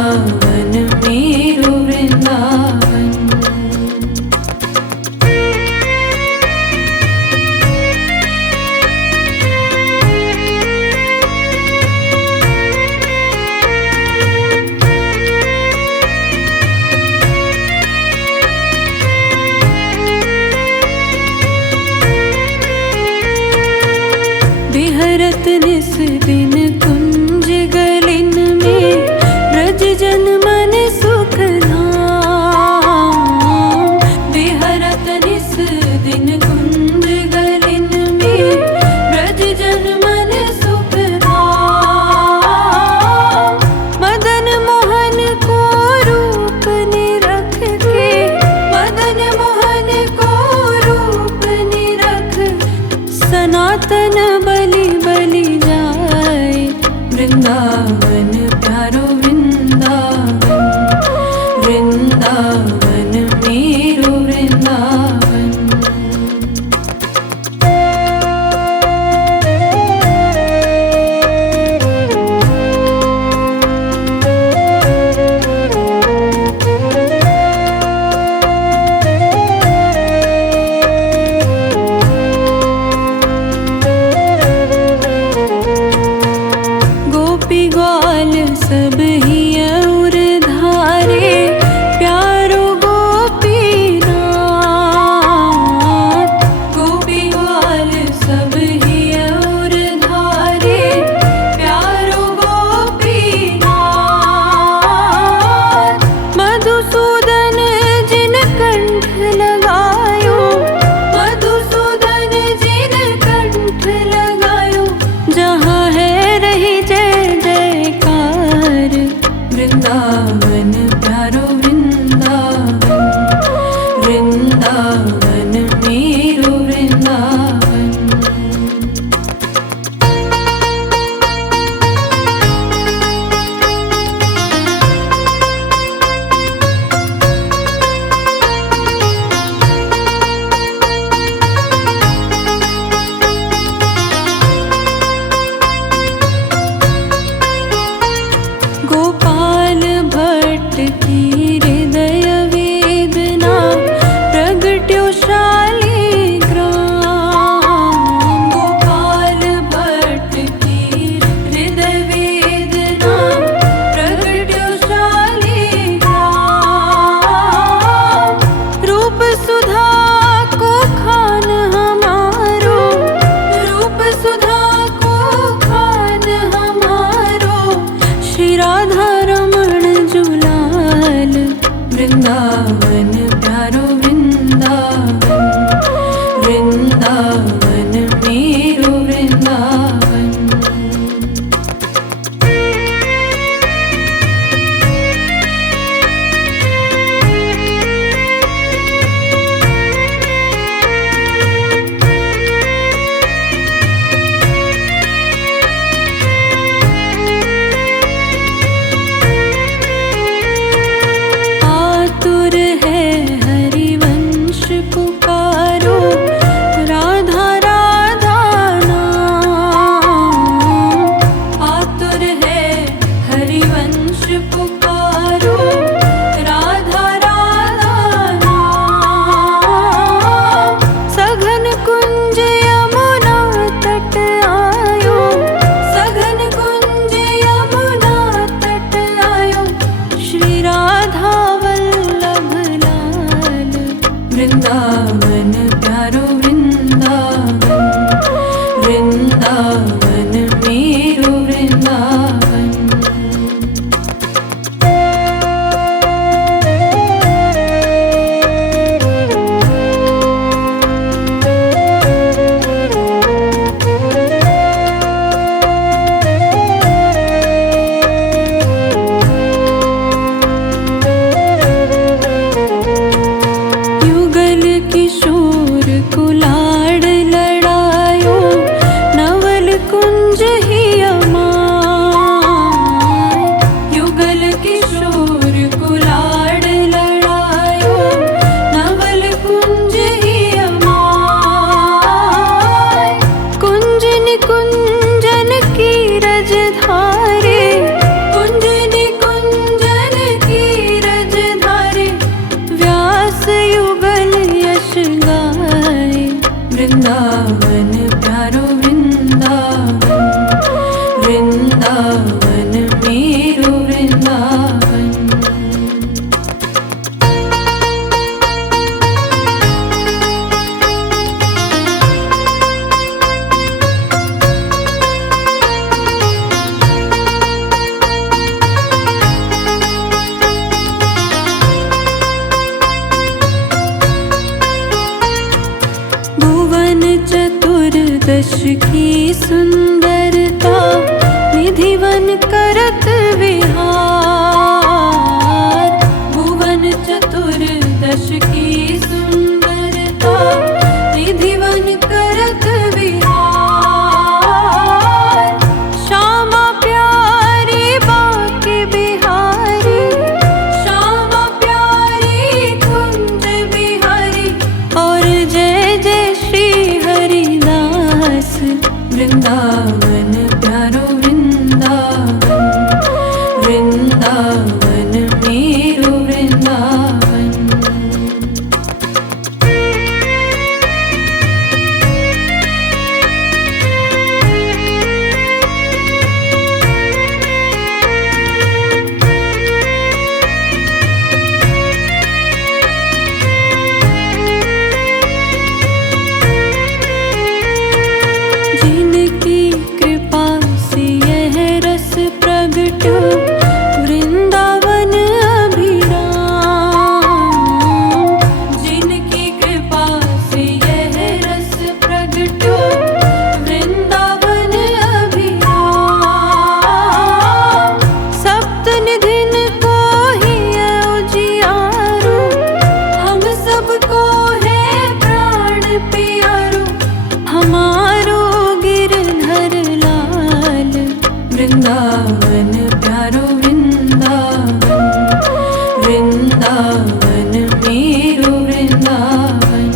वृंदावन मेरो वृंदावन। बिहरत निस दिन कुंज गलिन में ब्रज जन मन सुख धाम। बिहरत निस दिन कुंज गलिन में ब्रज जन मन सुख धाम। मदन मोहन को रूप निरख के, मदन मोहन को रूप निरख सनातन बलि बलि जाए। वृंदावन प्यारो वृंदावन, वृंदावन मेरो वृंदावन। गोपी ग्वाल सब ही और धारे, प्यारो गोपीनाथ। गोपी ग्वाल सब ही और धारे, प्यारो गोपीनाथ। मधुसूदन जिन कंठ लगायो, मधुसूदन जिन कंठ लगायो। जहाँ है रही जय जयकार। वृंदावन प्यारो वृंदावन, वृंदावन मेरो वृंदावन। गोपाल भट्ट की हृदय वेदना प्रगट्यो शालिग्राम। गोपाल भट्ट की हृदय वेदना प्रगट्यो शालिग्राम। रूप सुधा को खान हमारो, रूप सुधा को खान हमारो। श्री राधा रमण जुलाल। वृंदावन प्यारो वृंदावन, वृंदावन मेरो वृंदावन। आतुर है हरिवंश पुकारो, राधा राधा नाम। आतुर है हरिवंश पुकारो, राधा राधा नाम। सघन कुंज यमुना तट आयो, सघन कुंज यमुना तट आयो। श्री राधा वल्लभ लाल। वृंदावन प्यारो वृंदावन, वृंदावन मेरो वृंदावन। युगल किशोर कुलाड़ लड़ायो, नवल कुंज ही अमाय। युगल किशोर कुलाड़ लड़ायो, नवल कुंज ही अमाय। कुंज निकुंजन की रज धारे, कुंज निकुंजन की सुंदरता निधिवन करत विहार। भुवन चतुर्दश की सुंदरता निधिवन करत विहार। श्यामा प्यारी बाके बिहारी, श्यामा प्यारी कुंज बिहारी। और जय जय श्री हरिदास वृंदावन प्यारो वृंदावन। वृंदावन मेरो वृंदावन। जिनकी कृपा से यह रस प्रगटो वृंदावन अभिराम। जिनकी कृपा से यह रस प्रगटो वृंदावन अभिराम। सप्त निधिन को ही उजियारो, हम सबको है प्राण प्यारो। हमारो गिरधर लाल वृंदावन प्यारो वृंदावन। वृंदावन मेरो वृंदावन।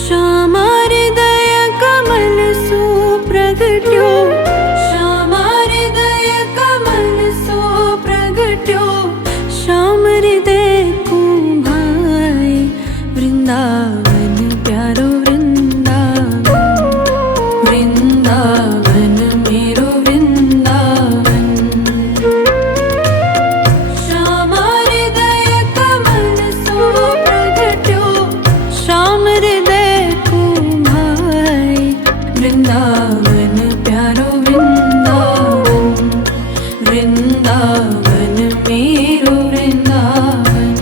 श्यामा हृदय कमल सो प्रगट्यो, श्यामा हृदय कमल सो प्रगट्यो। श्याम हृदय को भाई वृंदावन प्यारो वृंदावन। वृंदावन मेरो वृंदावन। श्यामा हृदय कमल सो प्रगट्यो, श्याम हृदय को भाई वृंदावन प्यारो वृंदावन। वृंदावन मेरो वृंदावन।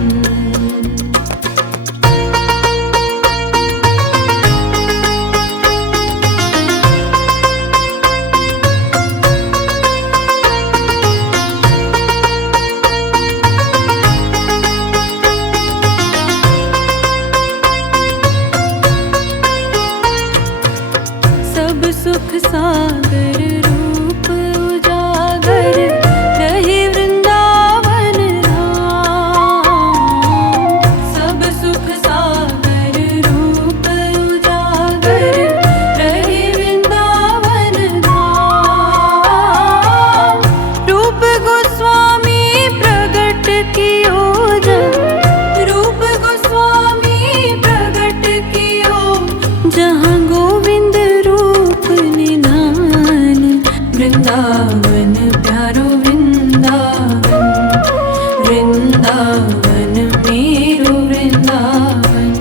सब सुख सागर रूप उजागर रहे वृंदावन धाम। सब सुख सागर रूप उजागर रहे वृंदावन धाम। रूप गोस्वामी प्रगट कियो जब, रूप गोस्वामी प्रगट कियो जहाँ गोविंद रूप निधान। वृंदावन प्यारो वृंदावन। वृंदावन मेरो वृंदावन।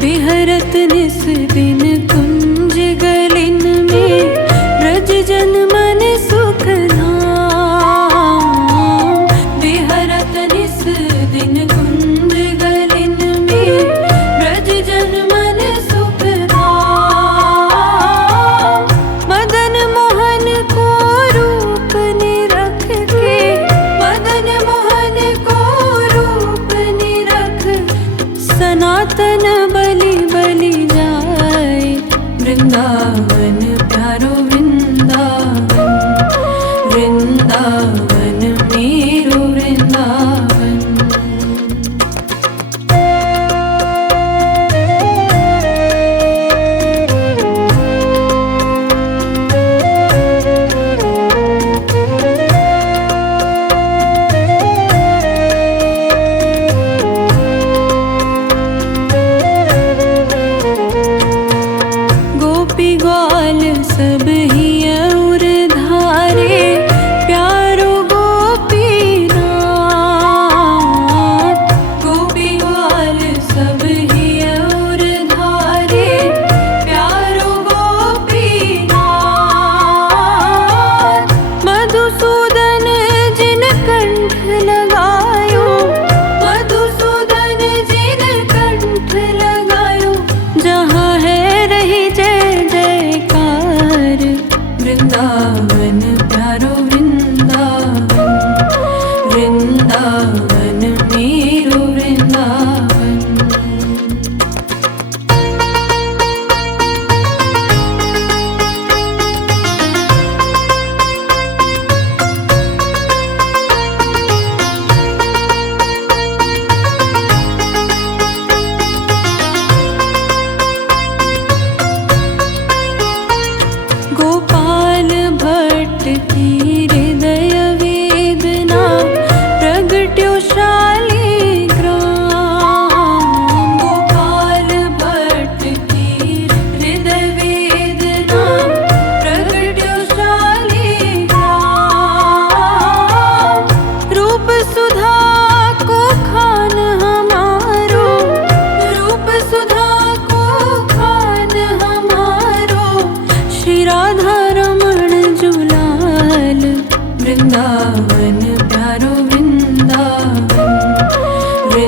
बिहरत निस दिन कुंज गलिन में ब्रज जन मन सुख धाम। बिहरत निस दिन कुंज गलिन में ब्रज जन मन सुख धाम। मदन मोहन को रूप निरख के, मदन मोहन को रूप निरख सनातन बलि बलि जाए। वृंदावन प्यारो वृंदावन। वृंदावन मेरो वृंदावन।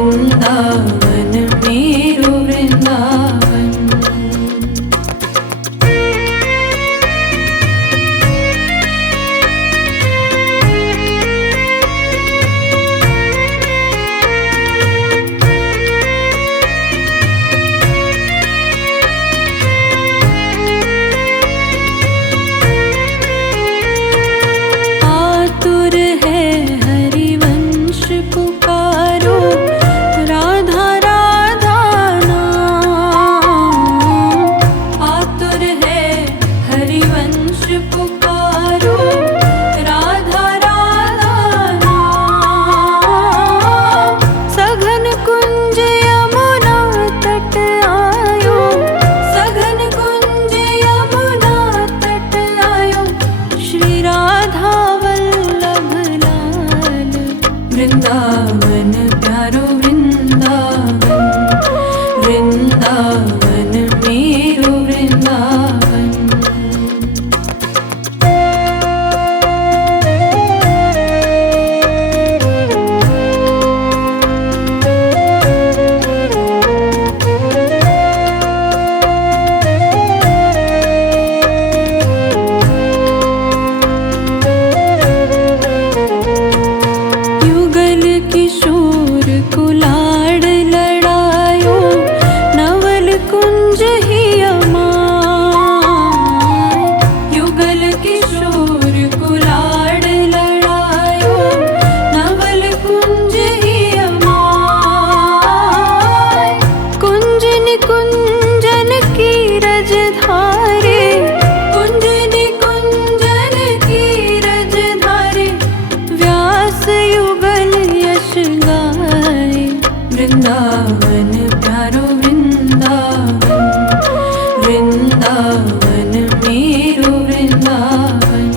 वृंदावन मेरो वृंदावन। आतुर है हरिवंश पुकारो, राधा राधा नाम। आतुर है हरिवंश पुकारो, राधा राधा नाम। सघन कुंज यमुना तट आयो, सघन कुंज यमुना तट आयो। श्री राधा वल्लभ लाल, वृंदावन प्यारो वृंदावन। वृंदावन मेरो वृंदावन। युगल किशोर कुलाड़ लड़ायो, नवल कुंज ही अमाय। युगल किशोर कुलाड़ लड़ायो, नवल कुंज ही अमाय। कुंज निकुंजन की रज धारे, कुंज निकुंजन की रज धारे। व्यास युगल यश गाए, वृंदावन प्यारो वृंदावन। वृंदावन मेरो वृंदावन।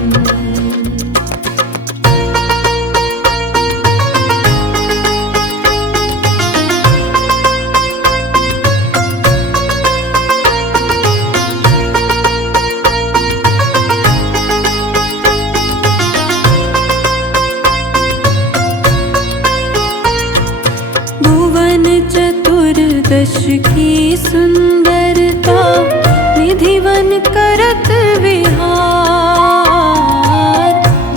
भुवन चतुर्दश की सुंदरता, निधिवन करत विहार।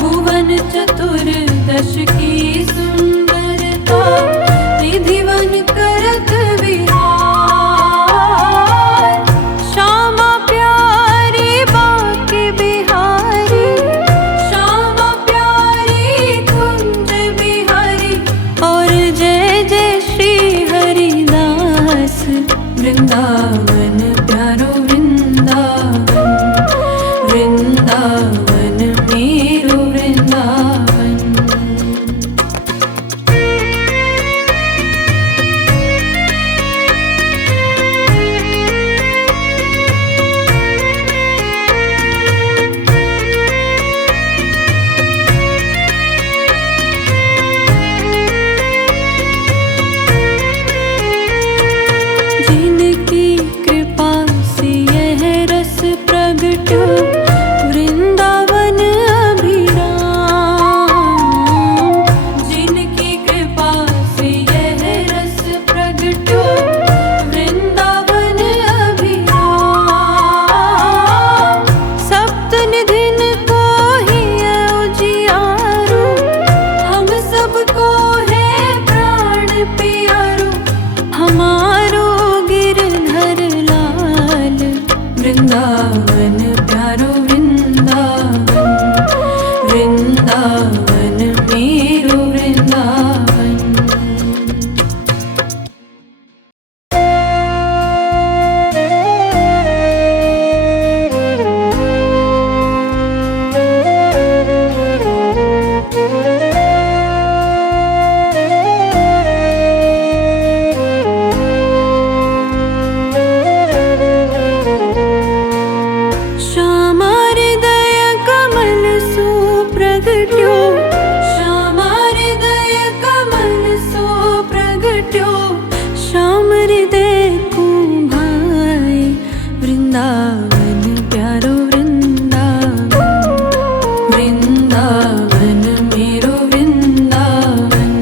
भुवन चतुर्दश की सुंदरता, निधिवन करत विहार। श्यामा प्यारी बाके बिहारी, श्यामा प्यारी कुंज बिहारी। और जय जय श्री हरिदास, वृंदावन प्यारो वृंदावन। वृंदावन मेरो वृंदावन। जिनकी कृपा से यह रस प्रगट्यो, वृंदावन अभिराम। जिनकी कृपा से यह रस प्रगट्यो, वृंदावन अभिराम। सप्त निधिन को ही उजियारो, हम सबको है प्राण प्यारो। हमारो गिरधर लाल, वृंदावन प्यारो वृंदावन। वृंदावन मेरो वृंदावन। श्यामा हृदय कमल सो प्रगट्यो, श्यामा हृदय कमल सो प्रगट्यो। श्याम हृदय को भाई, वृंदावन प्यारो वृंदावन। वृंदावन मेरो वृंदावन।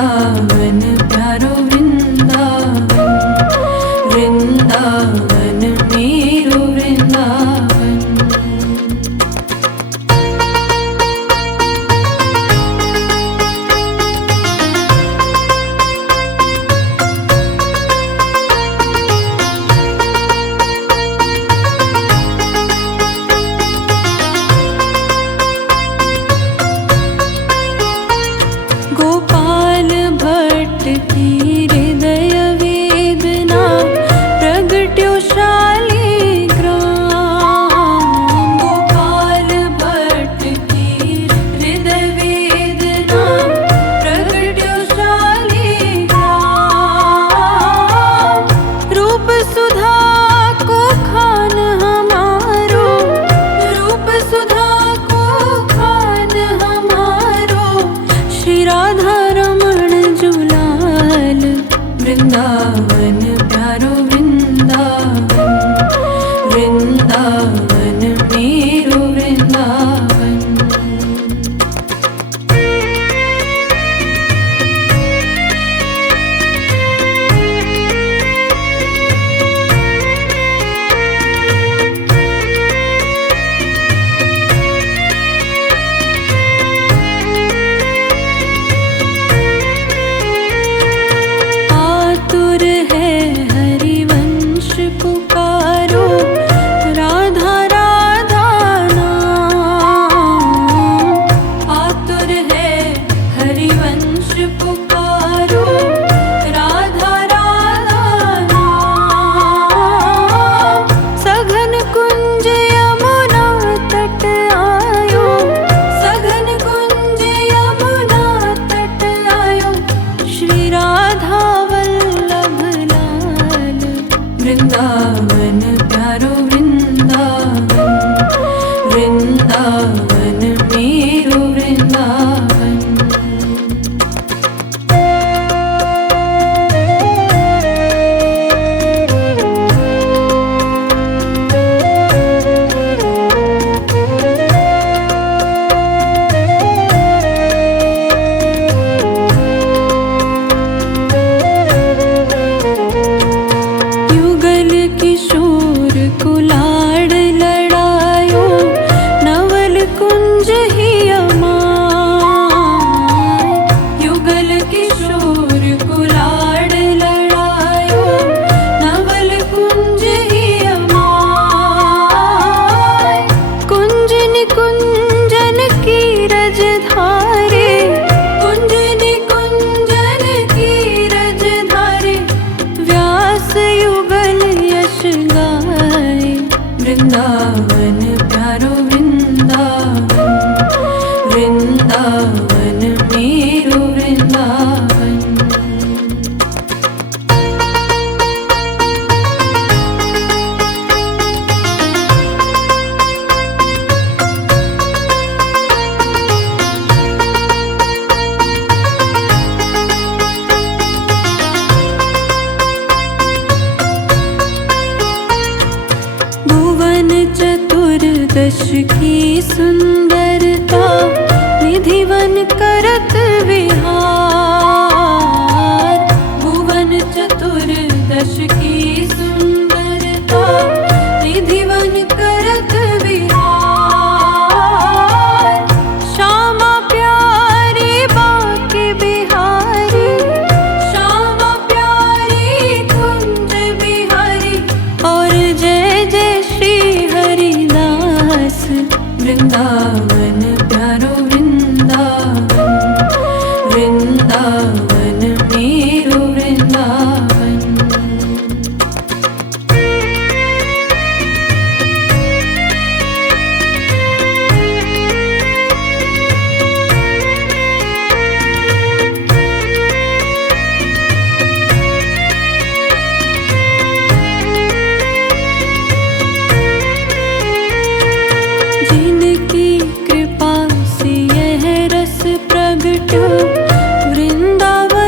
वृंदावन प्यारो वृंदावन, वृंदावन मेरो वृंदावन। गोपाल भट्ट की हृदय वेदना प्रगट्यो शालिग्राम। गोपाल भट्ट की हृदय वेदना प्रगट्यो शालिग्राम। रूप सुधा को खान हमारो, रूप सुधा को खान हमारो, श्री राधा रमण जुलाल। वृंदावन प्यारो वृंदावन, वृंदावन मेरो वृंदावन। आतुर है हरिवंश पुकारो, राधा राधा नाम। आतुर है हरिवंश पुकारो, राधा राधा नाम। सघन कुंज यमुना तट आयो, सघन कुंज यमुना तट आयो, श्री राधा वल्लभ लाल। वृंदावन प्यारो वृंदावन, वृंदावन मेरो वृंदावन। युगल किशोर कुलाड़ लड़ायो, नवल कुंज ही अमाय। युगल किशोर कुलाड़ लड़ायो, नवल कुंज ही अमाय। कुंज निकुंजन की रज धारे, कुंज निकुंजन की रज धारे, व्यास युगल यश गाए। वृंदावन प्यारो वृंदावन, वृंदावन मेरो वृंदावन। भुवन चतुर्दश की सुंदरता, निधिवन करत विहार। भुवन चतुर्दश की सुंदरता, निधिवन करत विहार। श्यामा प्यारी बाके बिहारी, श्यामा प्यारी कुंज बिहारी, और जय जय श्री हरिदास। वृंदावन प्यारो वृंदावन, वृंदावन मेरो वृंदावन। जिनकी कृपा से यह रस प्रगटो, वृंदावन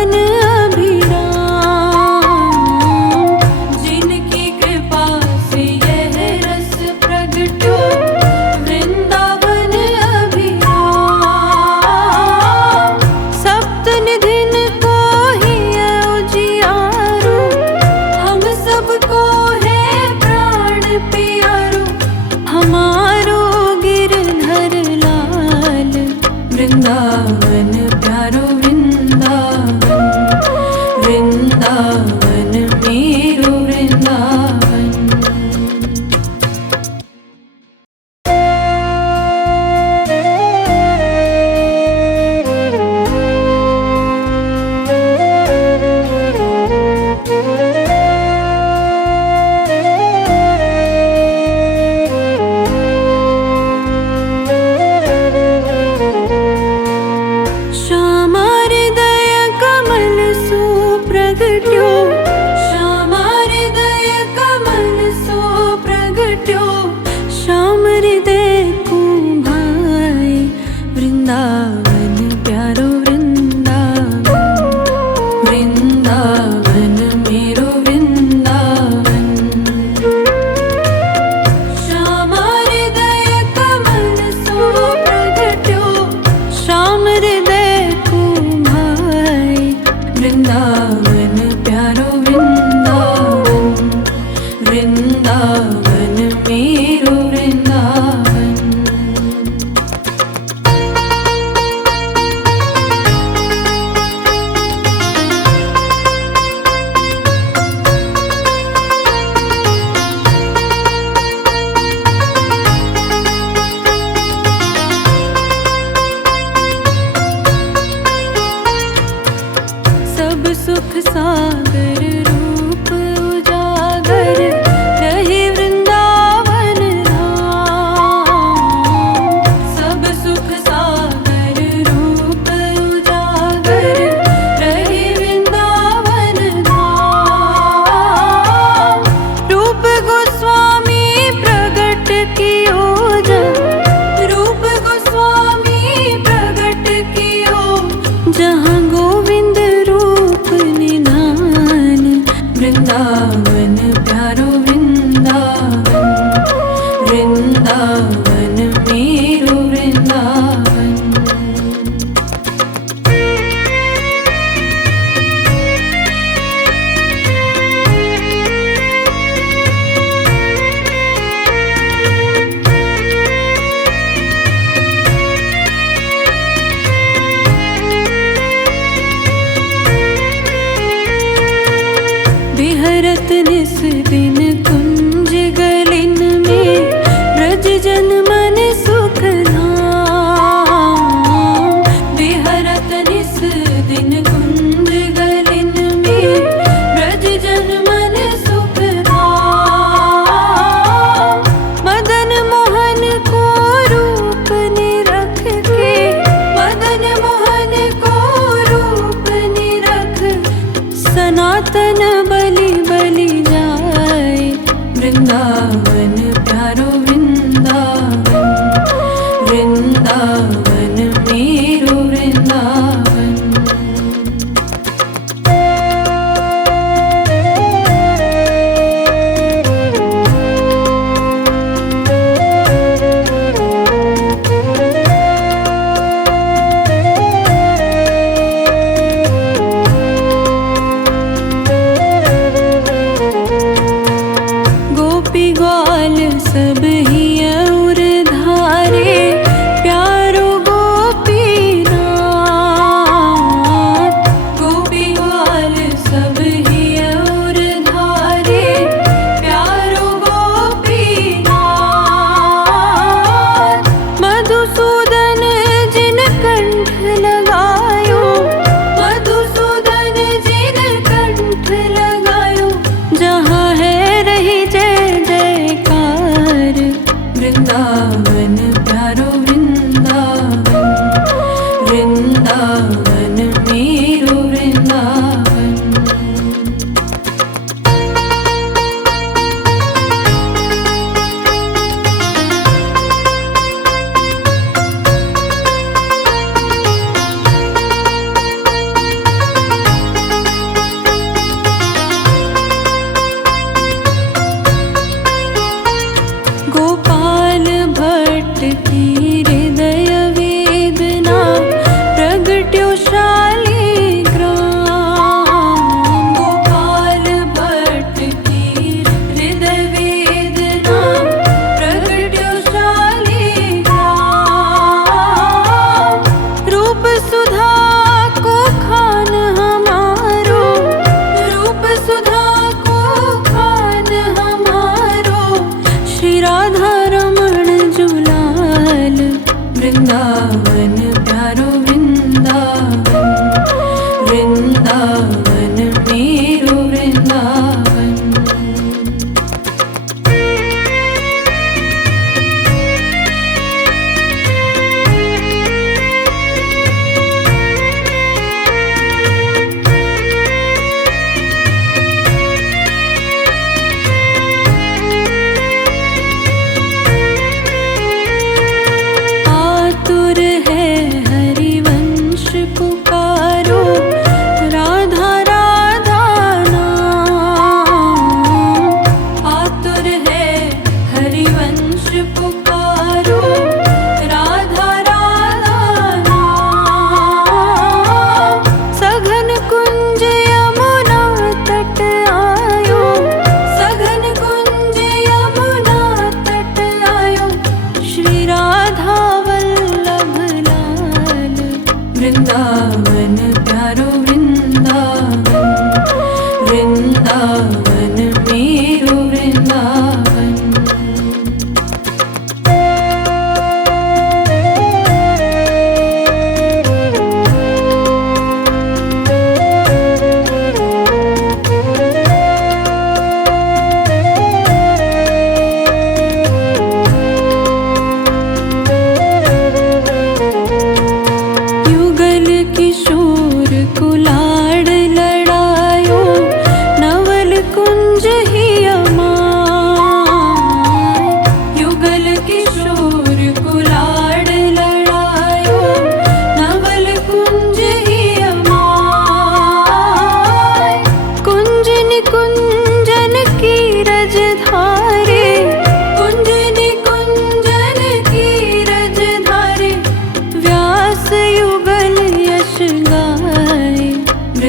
सुख सागर रूप उजागर रहे वृंदावन धाम। सब सुख सागर रूप उजागर रहे वृंदावन धाम। रूप गोस्वामी प्रगट कियो जब, रूप गोस्वामी प्रगट कियो जहाँ गोविंद रूप निधान। वृंदावन प्यारो वृंदावन, वृंदावन मेरो वृंदावन। बिहरत निस दिन कुंज गलिन में ब्रज जन मन सुख धाम। बिहरत निस दिन कुंज गलिन में ब्रज जन मन सुख धाम। मदन मोहन को रूप निरख के, मदन मोहन को रूप निरख सनातन बलि बलि जाए। वृंदावन प्यारो वृंदावन, वृंदावन मेरो वृंदावन। गोपी गो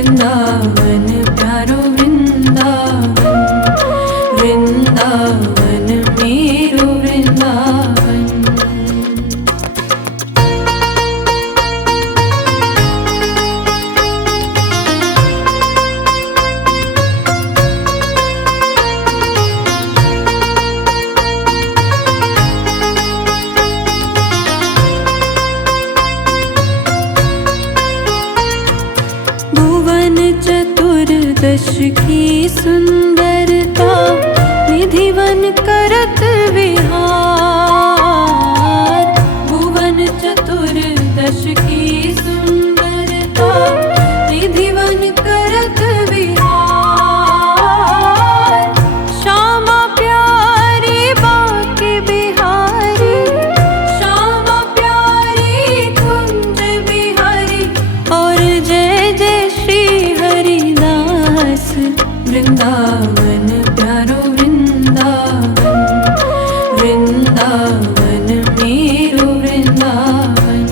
वृंदावन प्यारो वृंदावन, वृंदावन मेरो वृंदावन। भुवन चतुर्दश की सुंदरता, निधिवन करत विहार। भुवन चतुर्दश की सुंदरता, निधिवन करत विहार। श्यामा प्यारी बाके बिहारी, श्यामा प्यारी कुंज बिहारी। और जय जय श्री हरिदास, वृंदावन प्यारो वृंदावन, वृंदावन मेरो वृंदावन।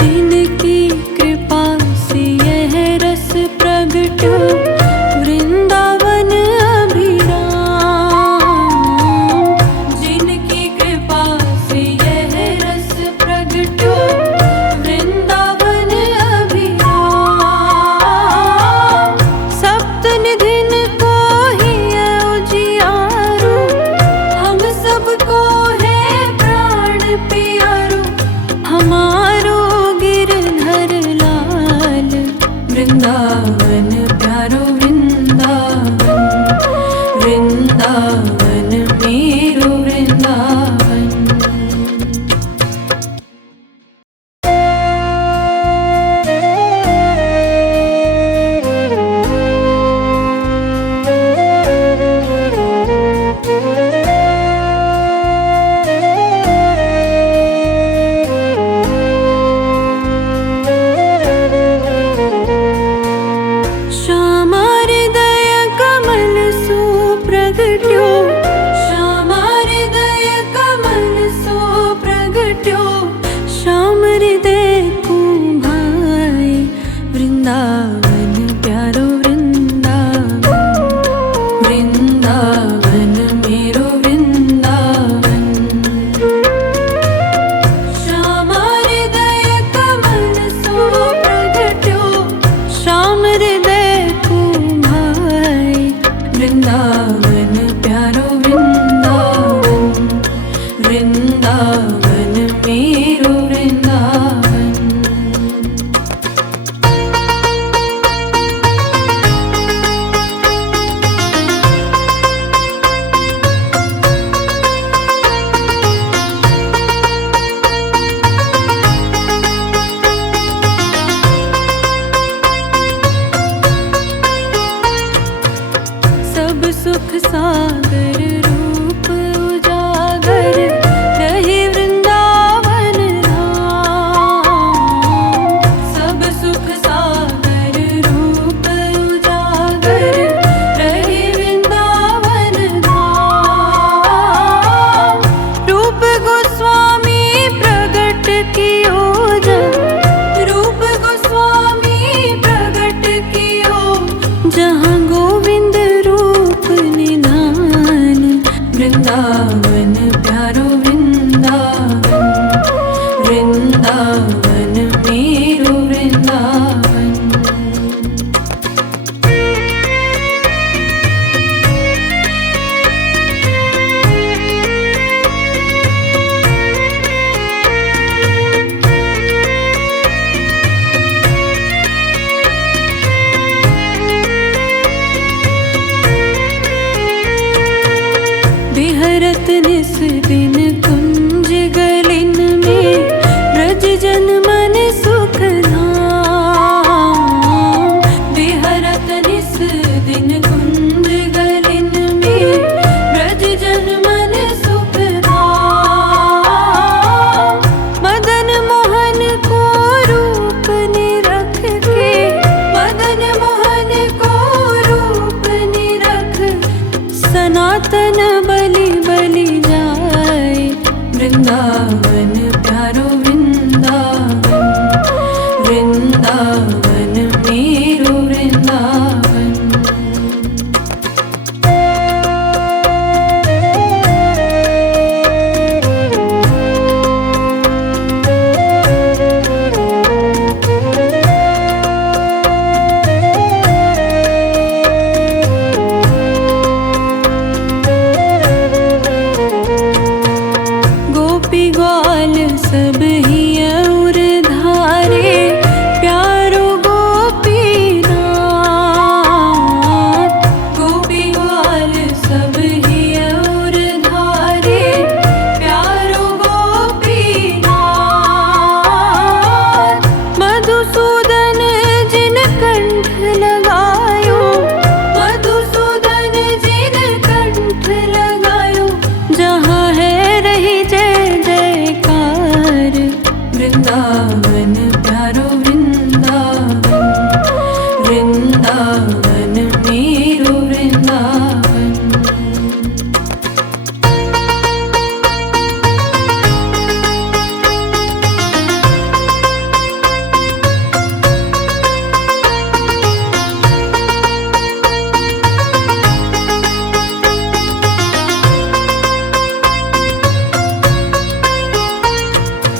जिनकी कृपा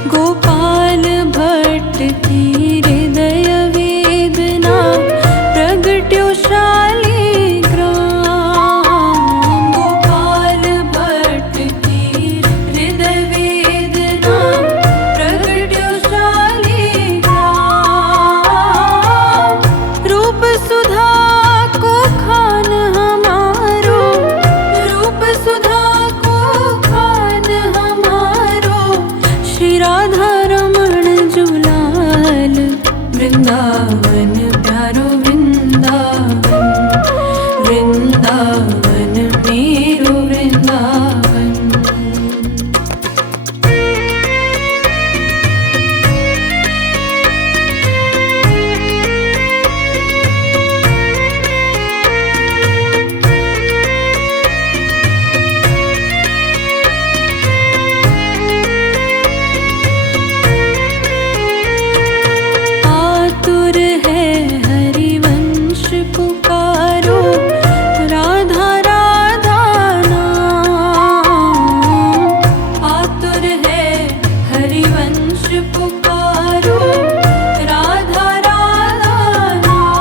गोपाल भट्ट की हृदय वेदना प्रगट्यो शालिग्राम। गोपाल भट्ट की हृदय वेदना प्रगट्यो शालिग्राम। रूप सुधा को खान हमारो, रूप सुधा को खान हमारो, श्री राधा रमण जुलाल। वृंदावन प्यारो वृंदावन, वृंदावन मेरो वृंदावन। आतुर है हरिवंश पुकारो, राधा राधा नाम। आतुर है हरिवंश पुकारो, राधा राधा नाम।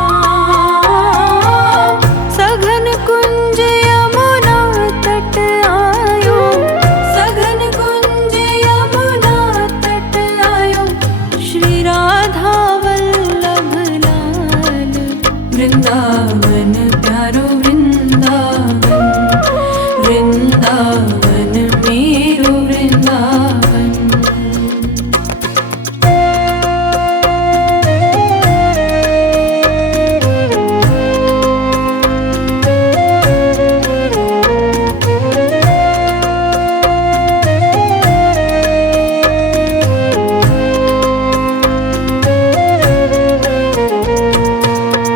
सघन कुंज यमुना तट आयो, सघन कुंज यमुना तट आयो, श्री राधा वल्लभ लाल। वृंदावन प्यारो वृंदावन, वृंदावन मेरो वृंदावन।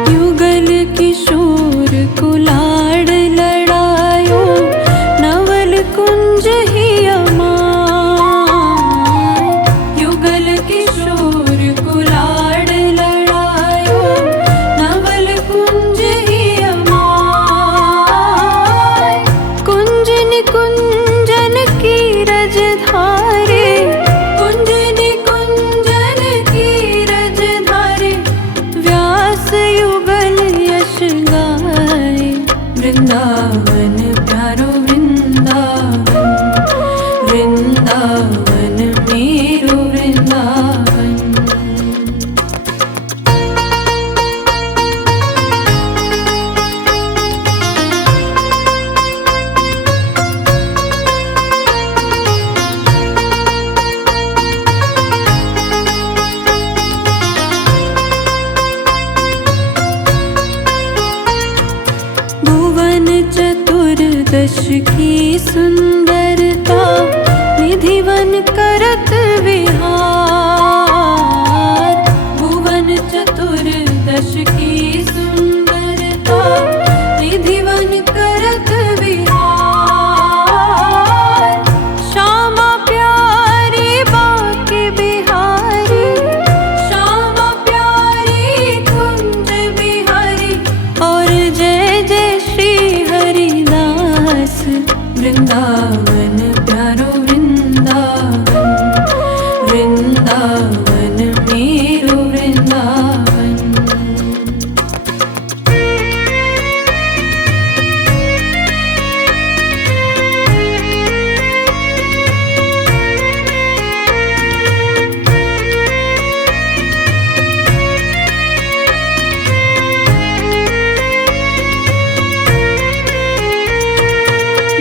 युगल किशोर कुलाड़ लड़ायो, नवल कुंज ही अमाय। युगल किशोर कुलाड़ लड़ायो, नवल कुंज ही अमाय। कुंज निकुंजन की रजधारे, कुंज निकुंजन की रजधारे, व्यास युगल यश गाए। वृंदावन प्यारो वृंदावन, वृंदावन मेरो वृंदावन। भुवन चतुर्दश की सुंदरता, निधिवन करत विहार। भुवन चतुर्दश की सुंदरता, निधिवन करत विहार। श्यामा प्यारी बाके बिहारी, श्यामा प्यारी कुंज बिहारी, और जय जय श्री हरिदास। वृंदावन प्यारो वृंदावन, वृंदावन मेरो वृंदावन।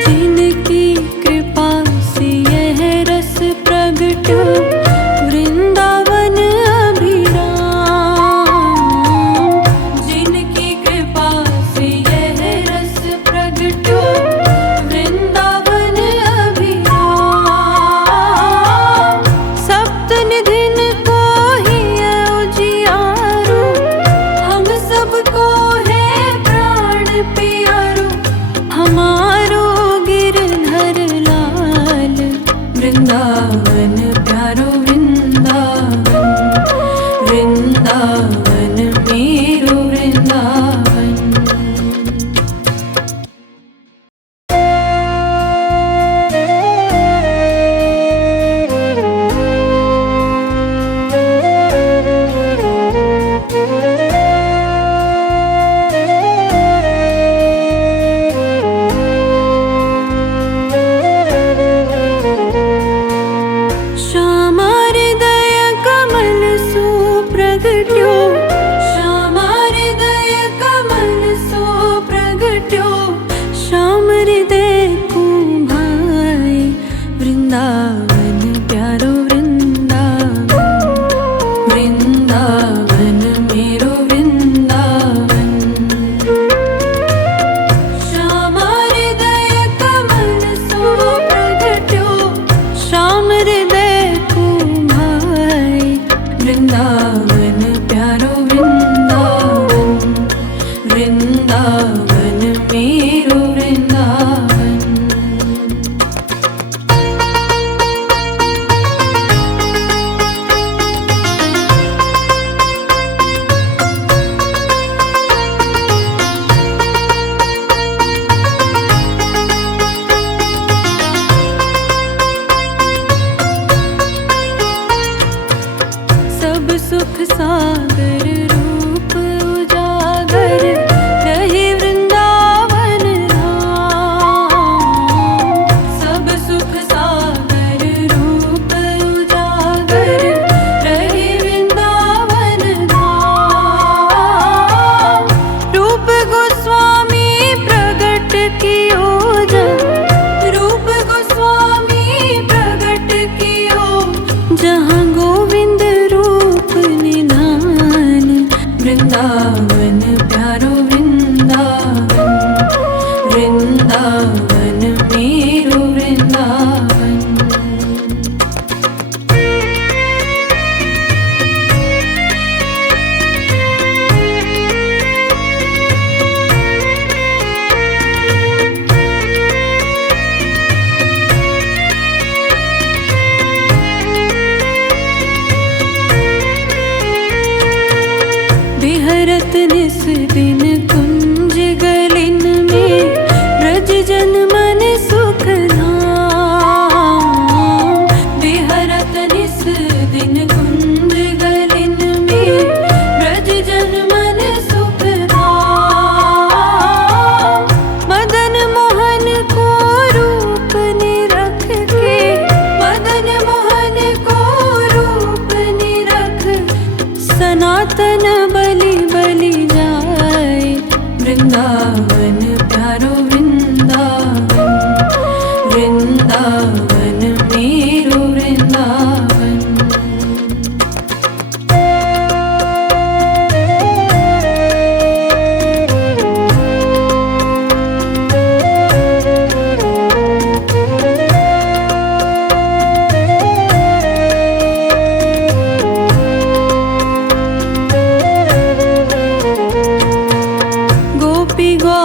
जिनकी कृपा से यह रस प्रगट्यो, वृंदावन अभिराम। जिनकी कृपा से यह रस प्रगट्यो, वृंदावन अभिराम। सप्त निधिन को ही उजियारो, हम सबको है प्राण प्यारो, हमारो गिरधर लाल। वृंदावन प्यारो सुख सागर रूप उजागर रहे वृंदावन धाम। सब सुख सागर रूप उजागर रहे वृंदावन धाम। रूप गोस्वामी प्रगट कियो जब, रूप गोस्वामी प्रगट कियो जहाँ गोविंद रूप निधान। वृंदावन प्यारो वृंदावन, वृंदावन मेरो वृंदावन। बिहरत निस दिन कुंज गलिन में ब्रज जन मन सुख धाम। बिहरत निस दिन कुंज गलिन में ब्रज जन मन सुख धाम। मदन मोहन को रूप निरख के, मदन मोहन को रूप निरख सनातन बलि बलि जाए। वृंदावन प्यारो वृंदावन, वृंदावन मेरो वृंदावन। गोपी गो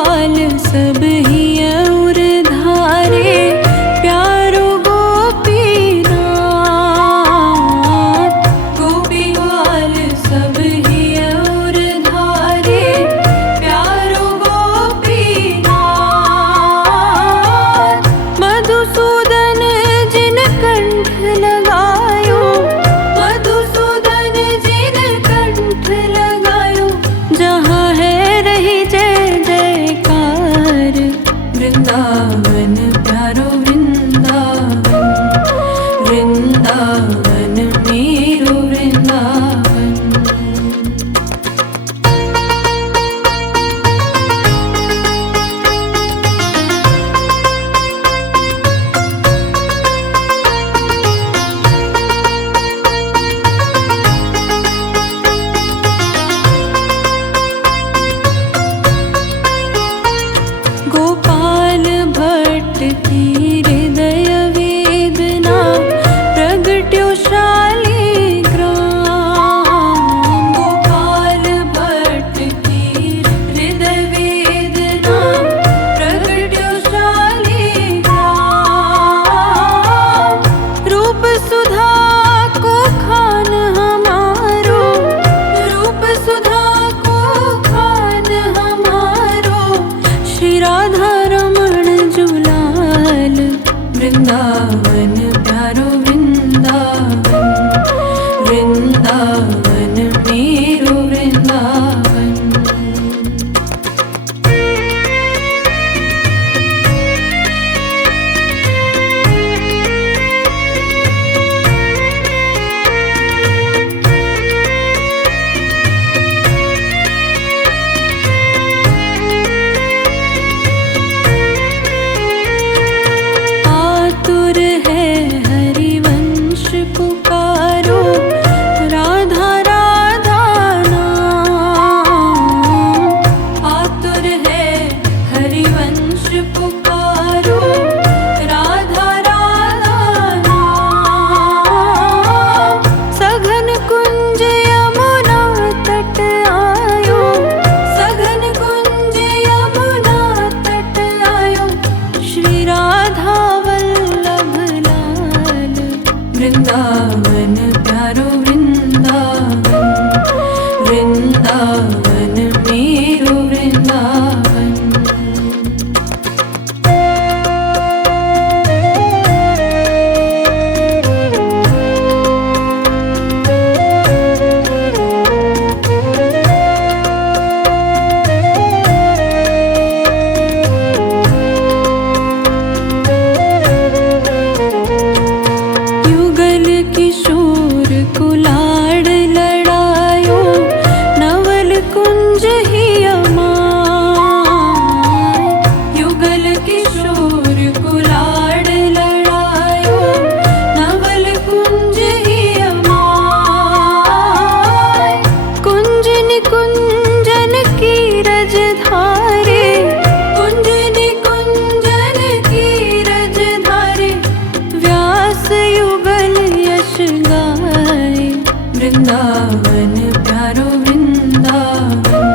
वृंदावन प्यारो वृंदावन,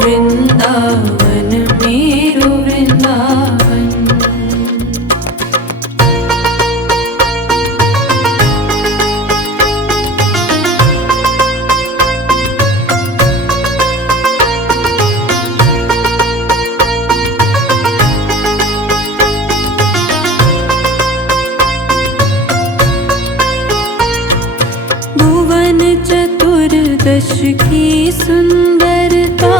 वृंदावन मेरो वृंदावन। भुवन चतुर्दश की सुंदरता,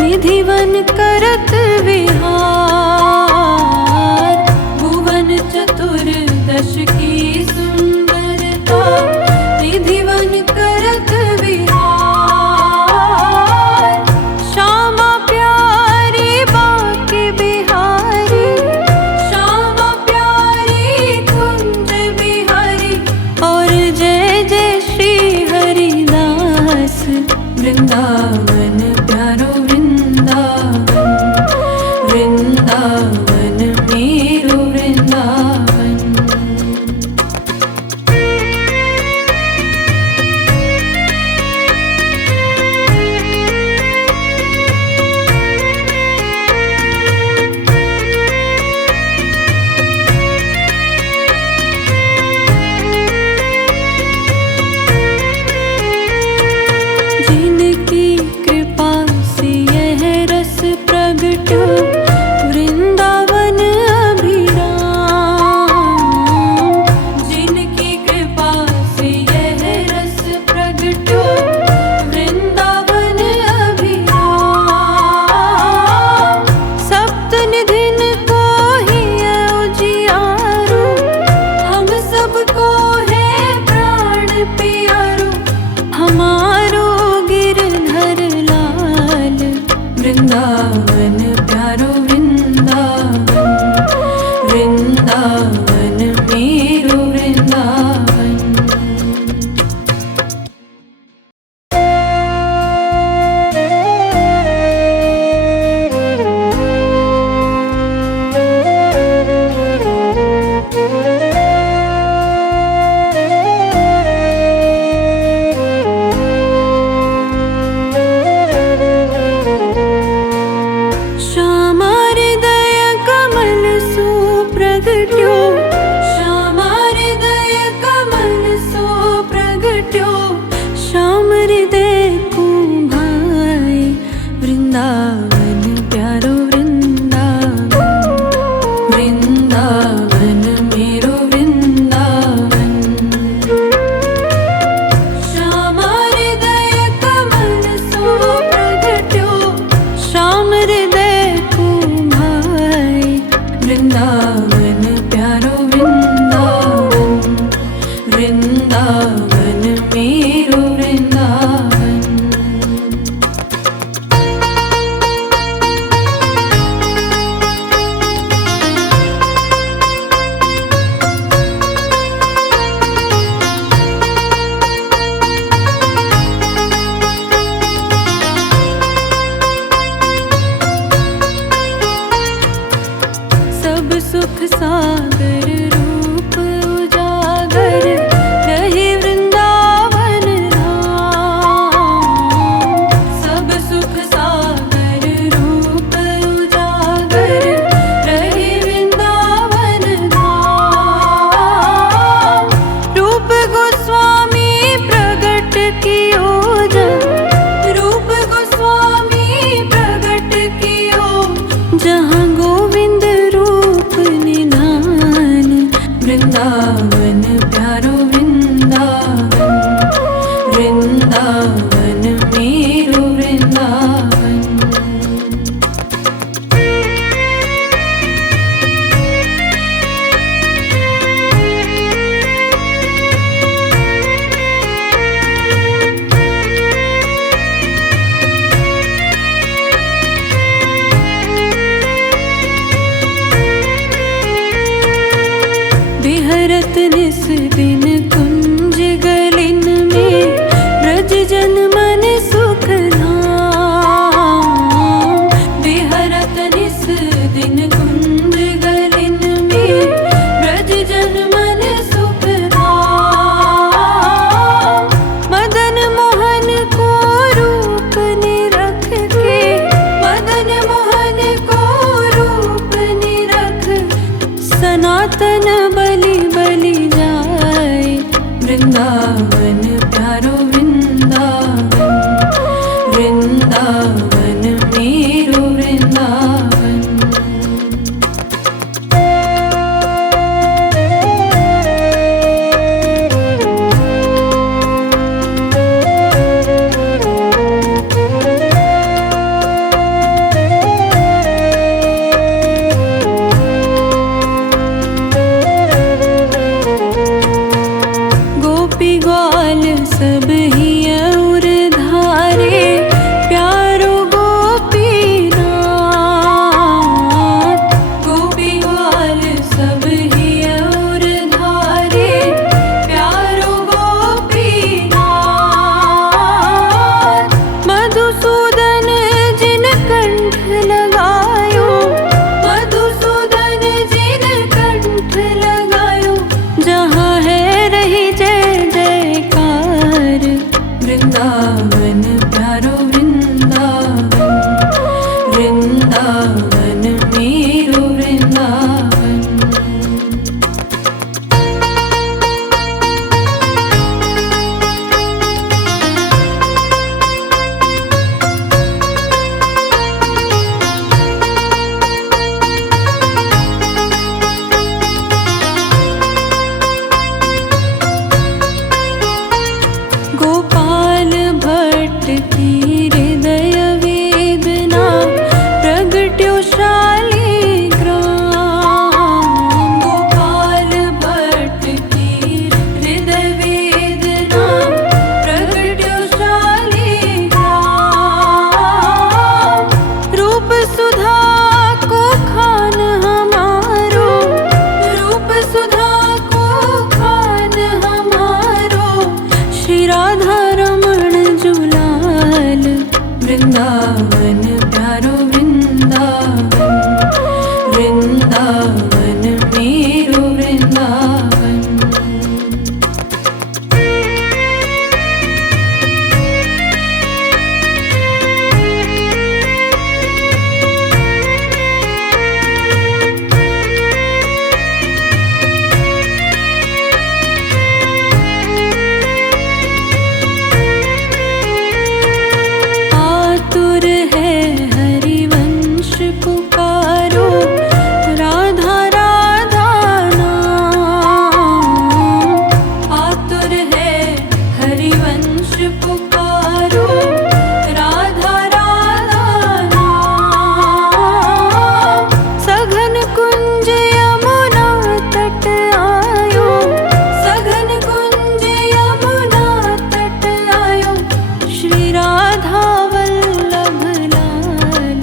निधिवन करत विहार। भुवन चतुर्दश की सुंदरता, निधिवन करत विहार। श्यामा प्यारी बाके बिहारी, श्यामा प्यारी कुंज बिहारी। और जय जय श्री हरिदास, वृंदावन प्यारो वृंदावन, वृंदावन मेरो वृंदावन। जिनकी कृपा से यह रस प्रगटो, वृंदावन अभिराम। जिनकी कृपा से यह रस प्रगटो, वृंदावन अभिराम। सप्त निधिन को ही उजियारो, हम सबको है प्राण प्यारो। हमारो गिरधर लाल, वृंदावन प्यारो वृंदावन, वृंदावन मेरो वृंदावन। श्यामा हृदय कमल सो प्रगट्यो, श्यामा हृदय कमल सो प्रगट्यो। श्याम हृदय को भाई, वृंदावन प्यारो वृंदावन, वृंदावन मेरो वृंदावन। श्यामा हृदय कमल सो प्रगट्यो, श्याम हृदय को भाई, वृंदावन प्यारो वृंदावन, वृंदावन मेरो वृंदावन। सब सुख सागर रूप उजागर, रहे वृंदावन धाम। वृंदावन प्यारो वृंदावन, वृंदावन मेरो वृंदावन। गोपी ग्वाल सब ही और धारे, प्यारो गोपीनाथ। गोपी ग्वाल सब ही और धारे, प्यारो गोपीनाथ। मधुसूदन जिन कंठ लगायो, मधुसूदन जिन कंठ लगायो, जहाँ है रही जय जयकार। वृंदावन प्यारो वृंदावन, वृंदावन मेरो वृंदावन। गोपाल भट्ट की हृदय वेदना, प्रगट्यो शालिग्राम। गोपाल भट्ट की हृदय वेदना, प्रगट्यो शालिग्राम। रूप सुधा को खान हमारो, रूप सुधा को खान हमारो, श्री राधा रमण जुलाल। वृंदावन प्यारो वृंदावन, वृंदावन मेरो वृंदावन। आतुर है हरिवंश पुकारो, राधा राधा नाम। आतुर है हरिवंश पुकारो, राधा राधा नाम। सघन कुंज यमुना तट आयो, सघन कुंज यमुना तट आयो, श्री राधा वल्लभ लाल।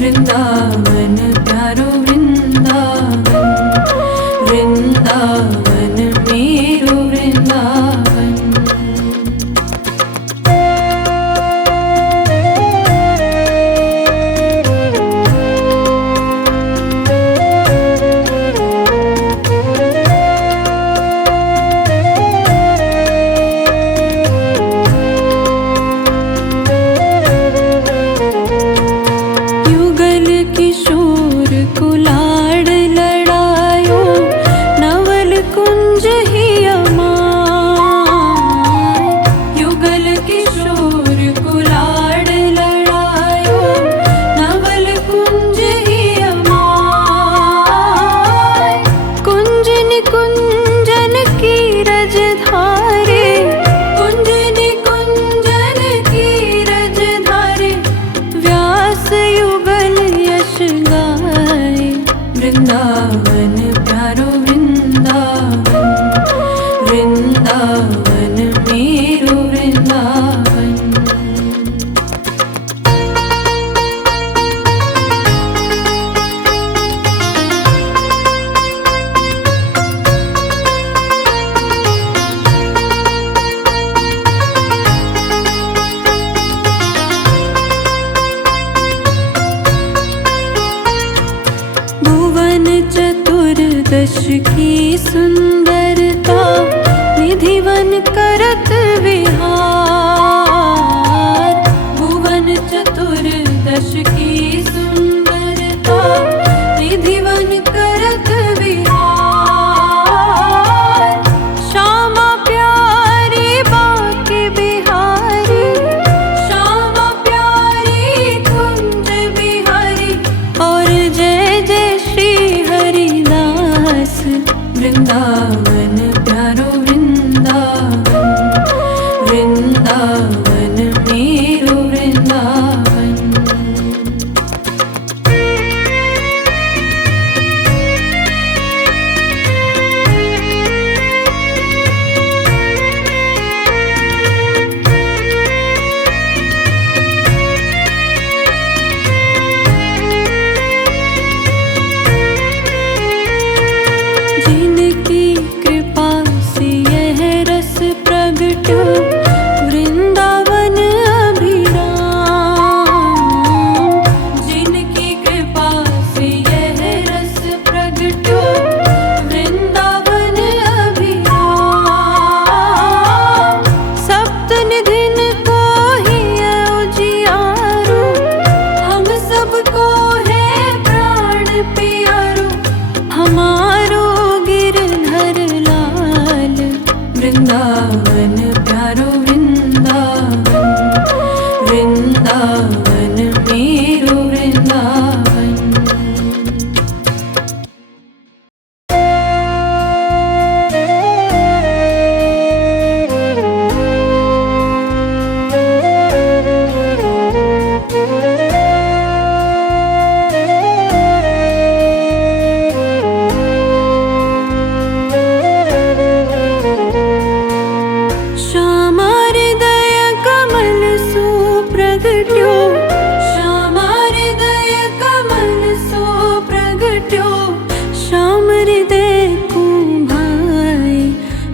वृंदावन प्यारो वृंदावन, वृंदावन मेरो वृंदावन। युगल किशोर कुलाड़ लड़ायो, नवल कुंज ही अमाय। युगल किशोर कुलाड़ लड़ायो, नवल कुंज ही अमाय। कुंज निकुंजन की रज धारे, कुंज निकुंजन की रज धारे, व्यास युगल यश गाए। वृंदावन प्यारो वृंदावन, वृंदावन मेरो वृंदावन। भुवन चतुर्दश की सुंदरता, निधिवन करत विहार। भुवन चतुर्दश की सुंदरता, निधिवन करत विहार। श्यामा प्यार प्रगट्यो वृंदावन अभिराम। जिनकी कृपा से यह रस प्रगट्यो वृंदावन अभिराम। सप्त निधिन को ही उजियारो, हम सबको है प्राण प्यारो। हमारो गिरधर लाल वृंदावन प्यारो वृंदावन। वृंदावन मेरो वृंदावन। श्यामा हृदय कमल सो प्रगट्यो, श्यामा हृदय कमल सो प्रगट्यो। श्याम हृदय को भाई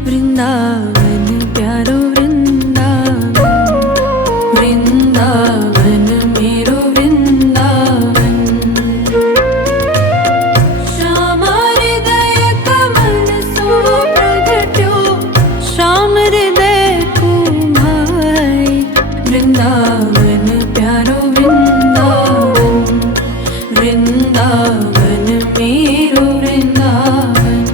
वृंदावन प्यारो वृंदावन। वृंदावन मेरो वृंदावन। श्यामा हृदय कमल सो प्रगट्यो, श्याम हृदय को भाई वृंदावन प्यारो वृंदावन। वृंदावन मेरो वृंदावन।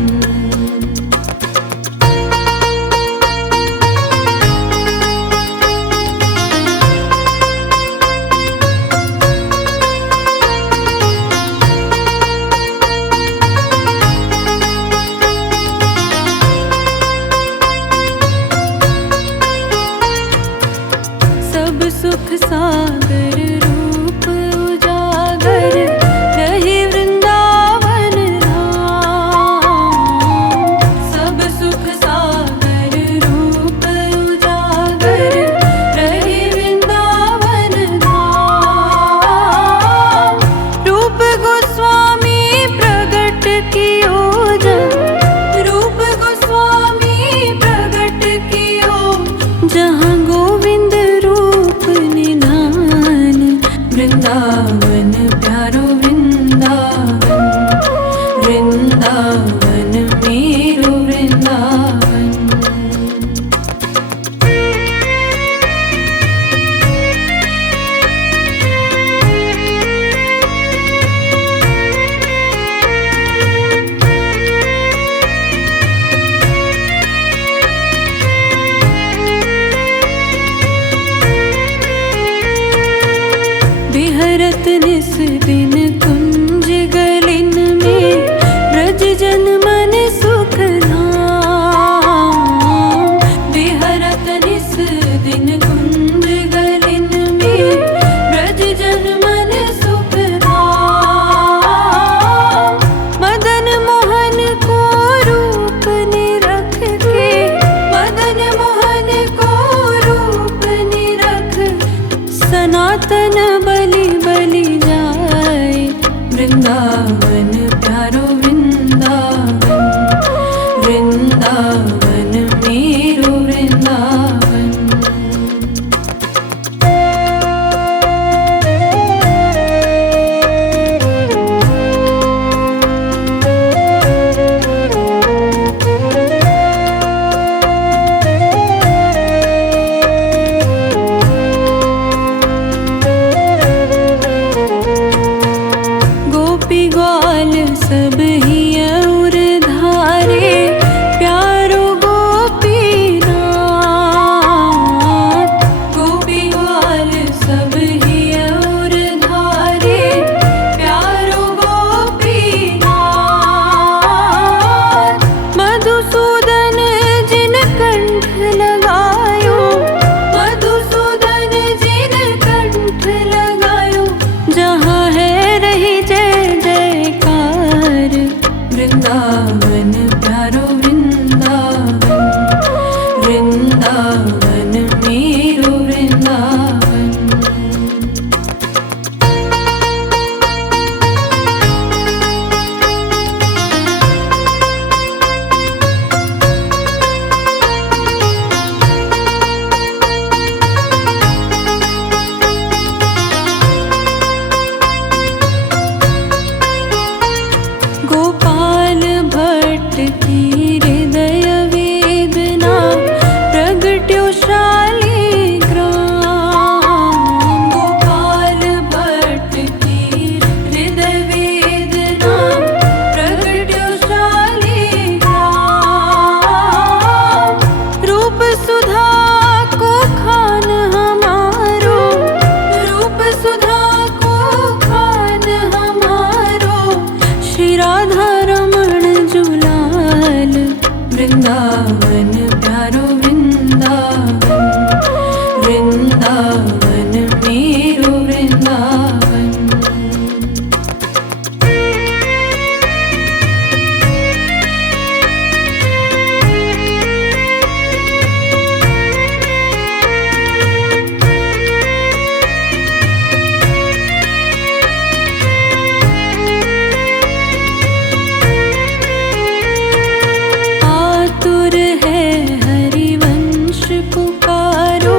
सब सुख सागर रूप उजागर रहे वृंदावन धाम। सब सुख सागर रूप उजागर रहे वृंदावन धाम। रूप गोस्वामी प्रगट कियो जब, रूप गोस्वामी प्रगट कियो जहाँ गोविंद रूप निधान। वृंदावन प्यारो वृंदावन। वृंदावन मेरो वृंदावन। बिहरत निस दिन कुंज गलिन में ब्रज जन मन सुख धाम। बिहरत निस दिन कुंज गलिन में ब्रज जन मन सुख धाम। मदन मोहन को रूप निरख के, मदन मोहन को रूप निरख सनातन बलि बलि जाए। वृंदावन प्यारो वृंदावन। वृंदावन मेरो वृंदावन। गोपी ग्वाल सब ही और धारे प्यारो गोपीनाथ। गोपी ग्वाल सब ही और धारे प्यारो गोपीनाथ। मधुसूदन जिन कंठ लगायो, मधुसूदन जिन कंठ लगायो जहाँ है रही जय जयकार। वृंदावन प्यारो वृंदावन। वृंदावन मेरो वृंदावन। सुधा को खान हमारो, रूप सुधा को खान हमारो, श्री राधा रमण जुलाल वृंदावन प्यारो वृंदावन, वृंदावन मेरो वृंदावन। आतुर है हरिवंश पुकारो,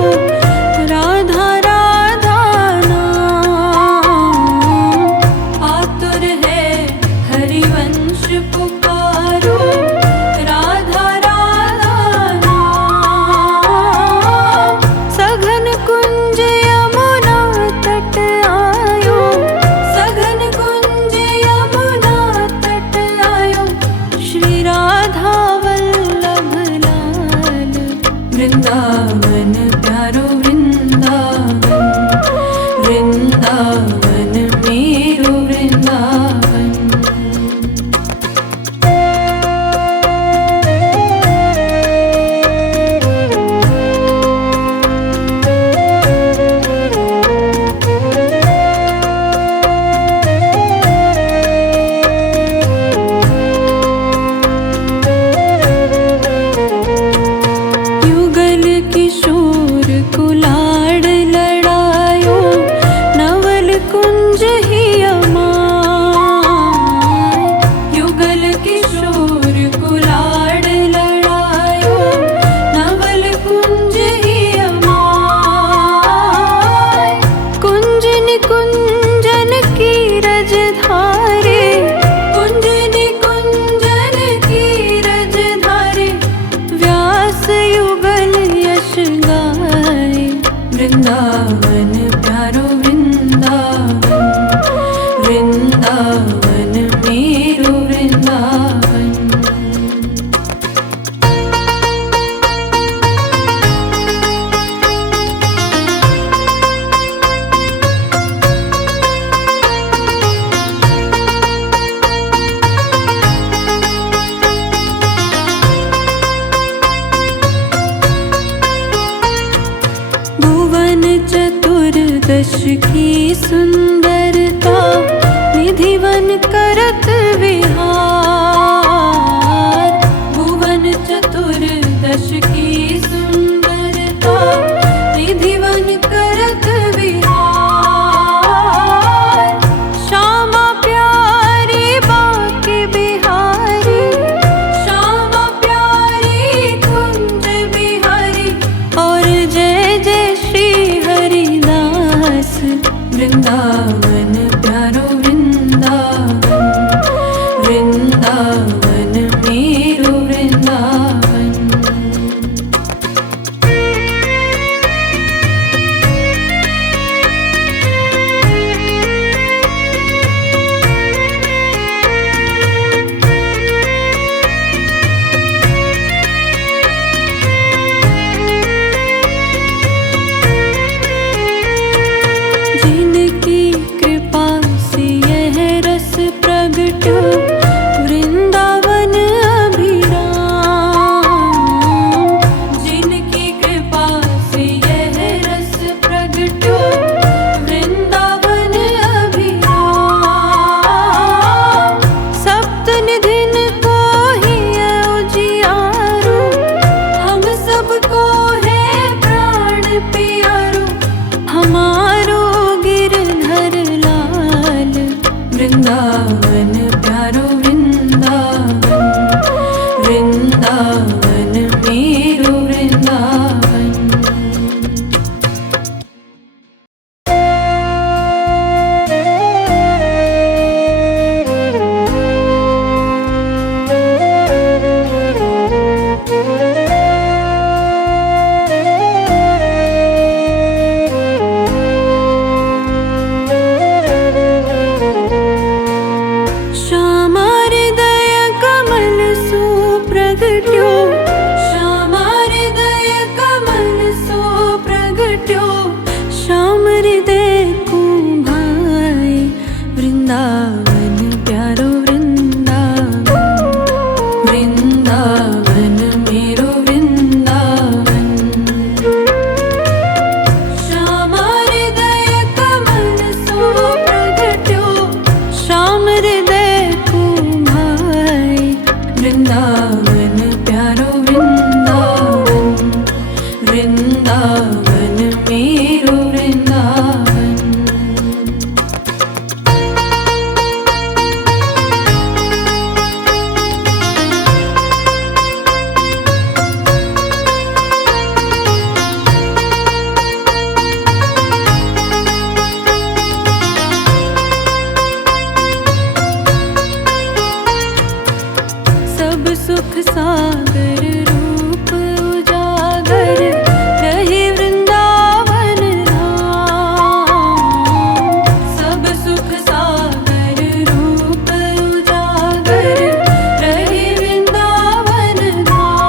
राधा राधा नाम। आतुर है हरिवंश पुकारो, राधा राधा नाम। सघन कुंज यमुना तट आयो, सघन कुंज यमुना तट आयो, श्री राधा वल्लभ लाल वृंदावन प्यारो वृंदावन, वृंदावन मेरो वृंदावन। युगल किशोर कुलाड़ लड़ायो, नवल कुंज ही अमाय। युगल किशोर कुलाड़ लड़ायो, नवल कुंज ही अमाय। कुंज निकुंजन की रज धारे, कुंज निकुंजन की रज धारे, व्यास युगल यश गाए, वृंदावन प्यारो वृंदावन, वृंदावन मेरो वृंदावन। भुवन चतुर्दश की सुंदरता, निधिवन करत विहार। भुवन चतुर्दश की सुंदरता, निधिवन करत विहार। श्यामा प्यारी बाके बिहारी, श्यामा प्यारी कुंज बिहारी, और जय जय श्री हरिदास वृंदावन प्यारो वृंदावन, वृंदावन मेरो वृंदावन। जिनकी वृंदावन मेरो वृंदावन। सब सुख सागर रूप उजागर रहे वृंदावन धाम। सब सुख सागर रूप उजागर रहे वृंदावन धाम।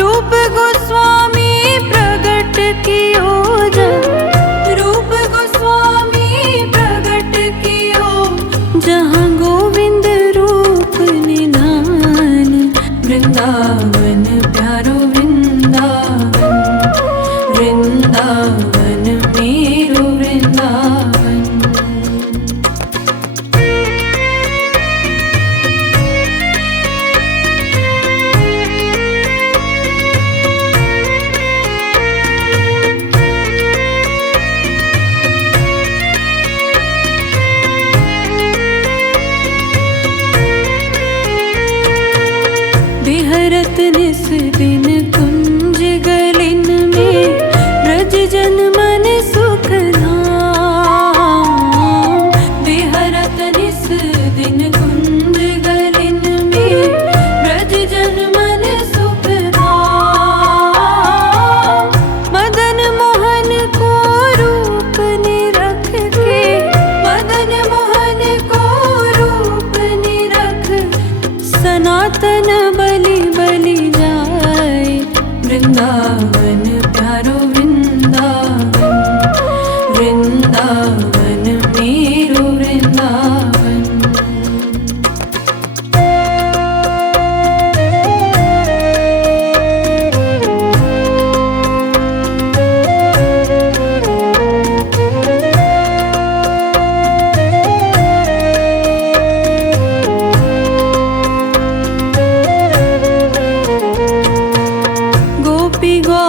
रूप गोस्वामी प्रगट कियो जब, रूप गोस्वामी प्रगट कियो जहाँ गोविंद वृंदावन प्यारो वृंदावन, वृंदावन मेरो वृंदावन। विहरत निस दिन कुंज गलिन में ब्रज जन मन सुख धाम। विहरत निस दिन कुंज गलिन में ब्रज जन मन सुख धाम। मदन मोहन को रूप निरख के, मदन मोहन को रूप निरख सनातन बलि बलि जाए। वृंदावन प्यारो वृंदावन, वृंदावन मेरो वृंदावन। गोपी गो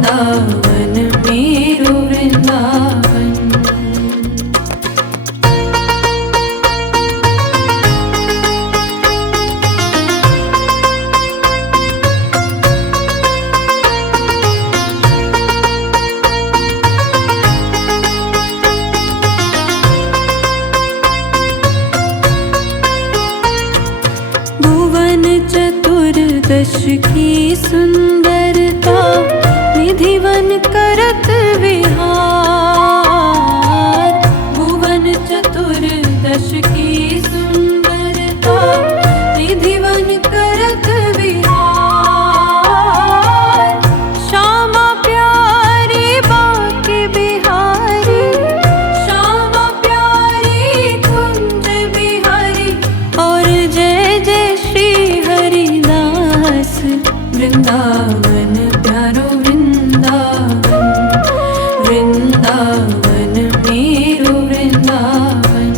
वृंदावन मेरो वृंदावन। भुवन चतुर्दश की सुंदरता निधिवन करत विहार। भुवन चतुर्दश की सुंदरता निधिवन करत विहार। श्यामा प्यारी बाके बिहारी, श्यामा प्यारी कुंज बिहारी। और जय जय श्री हरिदास वृंदावन प्यारो वृंदावन। वृंदावन मेरो वृंदावन।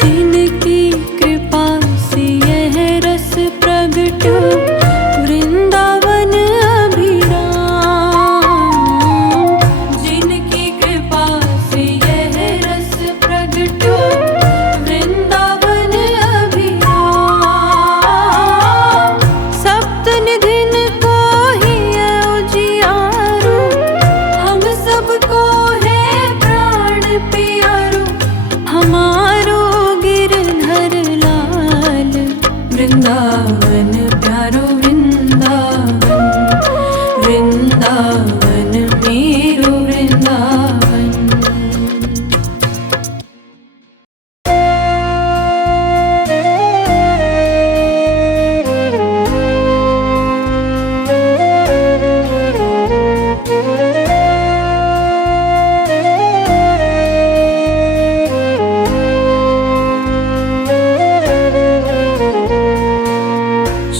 जिनकी कृपा से यह रस प्रगटो वृंदावन अभिराम। जिनकी कृपा से यह रस प्रगटो वृंदावन अभिराम। सप्त निधिन को ही उजियारो, हम सबको है प्राण प्यारो। हमारो गिरधर लाल वृंदावन प्यारो वृंदावन। वृंदावन मेरो वृंदावन।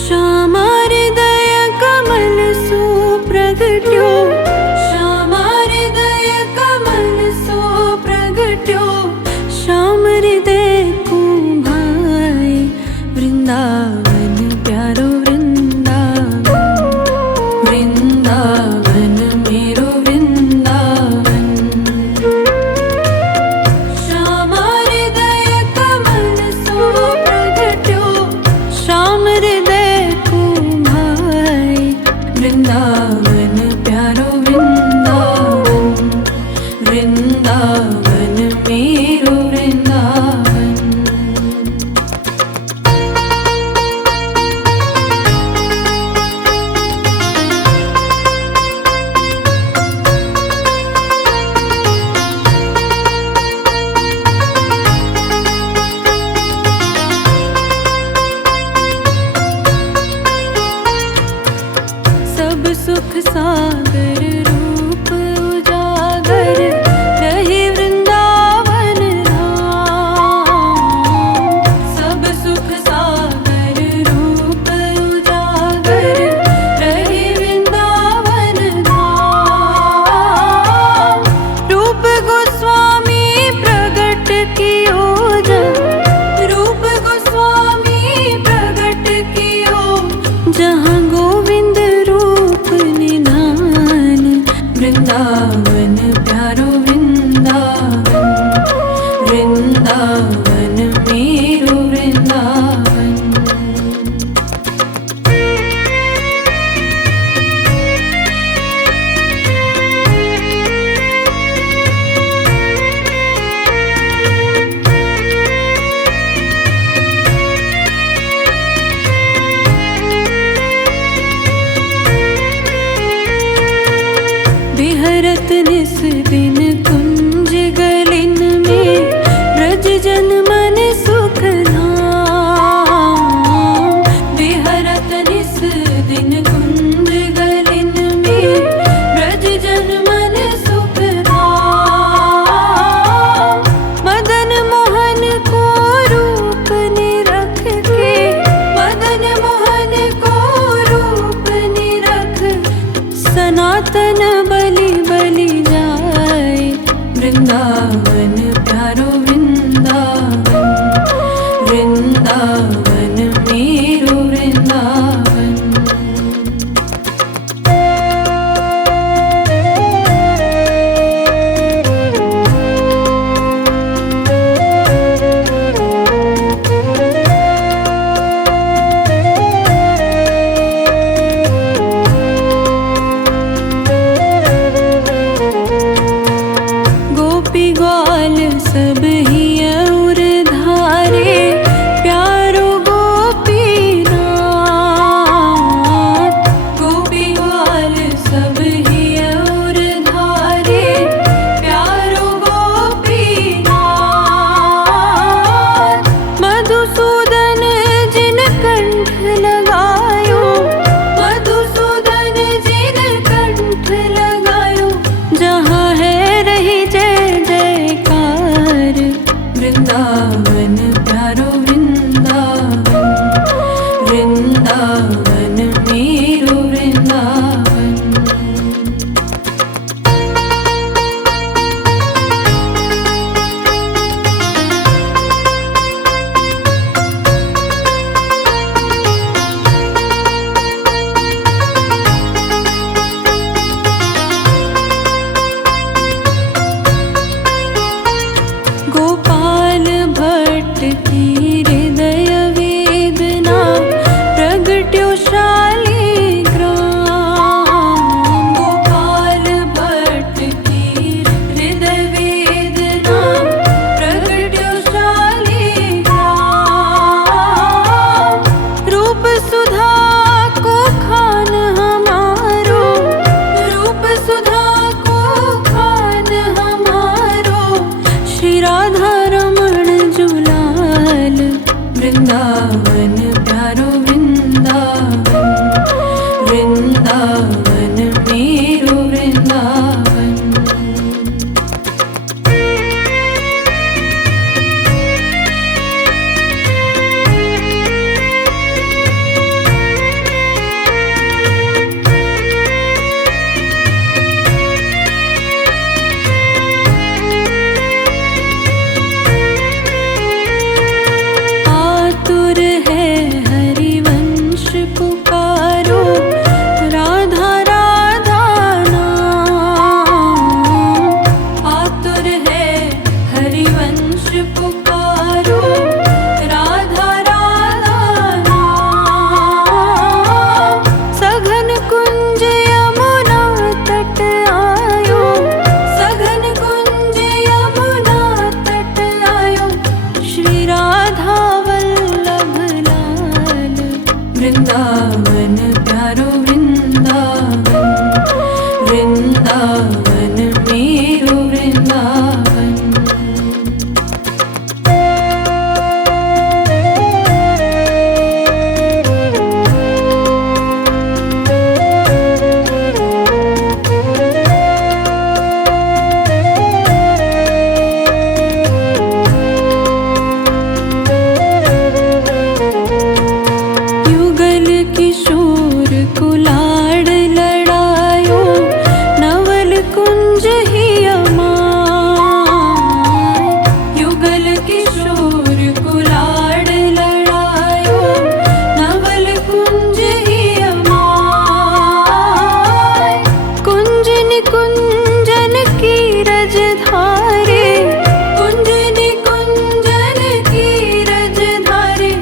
श्यामा हृदय कमल सुप्रगट्यो, श्यामा हृदय कमल सुप्रगट्यो। श्याम हृदय को भाई वृंदावन प्यारो वृंदावन। वृंदावन मेरो वृंदावन। श्यामा हृदय कमल सुप्रगट्यो, श्याम हृदय को भाई वृंदावन प्यारो वृंदावन। वृंदावन मेरो वृंदावन। सब सुख सागर रूप उजागर रहे वृंदावन धाम। सब सुख सागर रूप उजागर रहे वृंदावन धाम। रूप गोस्वामी प्रगट कियो जब, रूप गोस्वामी प्रगट कियो जहाँ गोविंद रूप निधान। वृंदावन प्यारो वृंदावन। वृंदावन मेरो वृंदावन। बिहरत निस दिन कुंज गलिन में ब्रज जन मन सुख धाम। बिहरत निस दिन कुंज गलिन में ब्रज जन मन सुख धाम। मदन मोहन को रूप निरख के, वृंदावन प्यारो वृंदावन, वृंदावन मेरो वृंदावन। गोपी ग्वाल सब ही और धारे, प्यारो गोपीनाथ। गोपी ग्वाल सब ही और धारे, प्यारो गोपीनाथ। मधुसूदन जिन कंठ लगायो, मधुसूदन जिन कंठ लगायो, जहाँ है रही जय जयकार। वृंदावन प्यारो वृंदावन, वृंदावन मेरो वृंदावन। गोपाल भट्ट की हृदय वेदना, प्रगट्यो शालिग्राम। गोपाल भट्ट की हृदय वेदना, प्रगट्यो शालिग्राम। रूप सुधा को खान हमारो, रूप सुधा को खान हमारो, श्री राधा रमण जुलाल। वृंदावन प्यारो वृंदावन, वृंदावन मेरो वृंदावन। आतुर है हरिवंश पुकारो, राधा राधा नाम। आतुर है हरिवंश पुकारो, राधा राधा नाम। सघन कुंज यमुना तट आयो, सघन कुंज यमुना तट आयो, श्री राधा वल्लभ लाल। वृंदावन प्यारो वृंदावन, वृंदावन मेरो वृंदावन। युगल किशोर कुलाड़ लड़ायो, नवल कुंज ही अमाय। युगल किशोर कुलाड़ लड़ायो, नवल कुंज ही अमाय। कुंज निकुंजन की रज धारे, कुंज निकुंजन की रज धारे,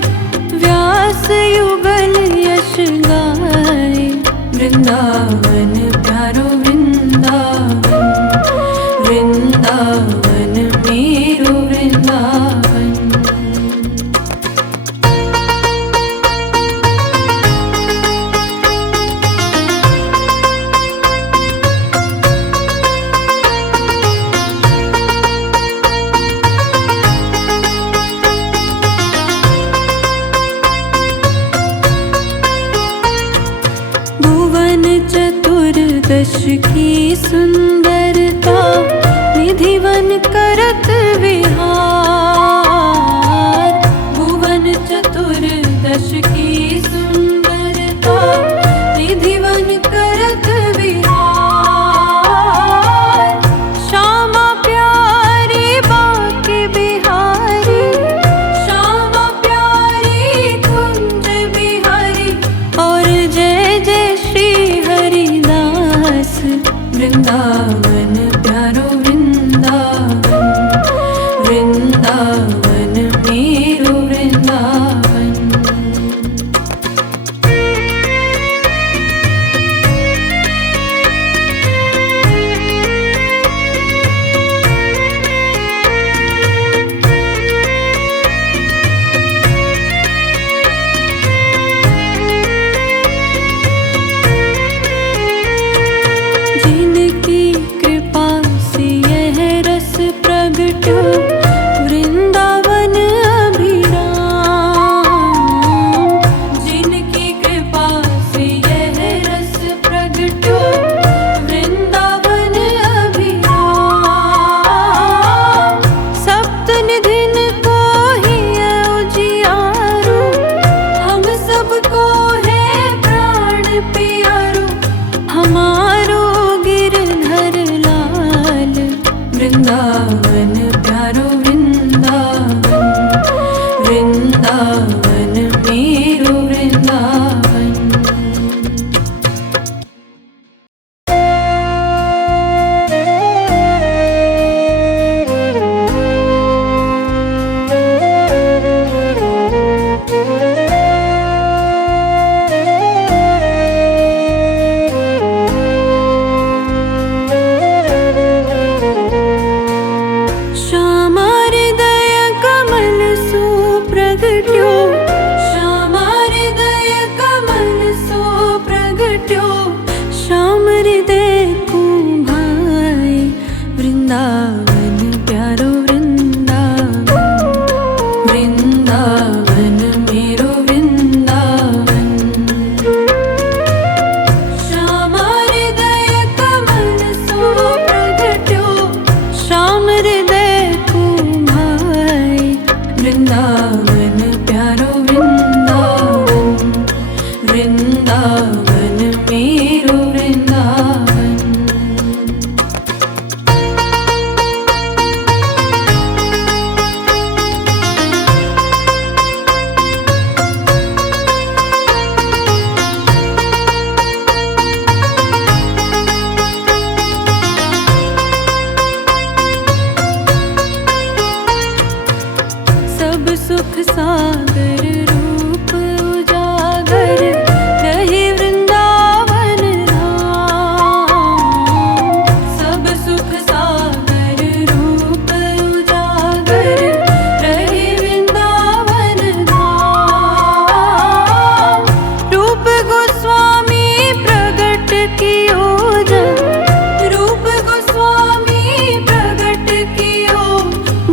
व्यास युगल यश गाए। वृंदावन प्यारो वृंदावन, वृंदावन मेरो वृंदावन। भुवन चतुर्दश की सुंदरता, निधिवन करत विहार। भुवन चतुर्दश की सुंदरता, निधिवन करत विहार। श्यामा प्यार वृंदावन प्यारो वृंदावन, वृंदावन मेरो वृंदावन। जिनकी कृपा से यह रस प्रगट्यो, वृंदावन अभिराम। जिनकी कृपा से यह रस प्रगट्यो, वृंदावन अभिराम। सप्त निधिन को ही उजियारो, हम सबको है प्राण प्यारो। हमारो गिरधर लाल, वृंदावन प्यारो वृंदावन, वृंदावन मेरो वृंदावन। श्याम हृदय कमल सो प्रगट्यो, श्याम हृदय कमल सो प्रगट्यो। श्याम हृदय को भाई, वृंदावन प्यारो वृंदावन, वृंदावन मेरो वृंदावन। श्याम हृदय कमल सो प्रगट्यो, श्याम हृदय को भाई, वृंदावन प्यारो वृंदावन, वृंदावन मेरो वृंदावन। सब सुख सागर रूप उजागर, रहे वृंदावन धाम। सब सुख सागर रूप उजागर, रहे वृंदावन धाम। रूप गोस्वामी प्रगट कियो जब, रूप गोस्वामी प्रगट कियो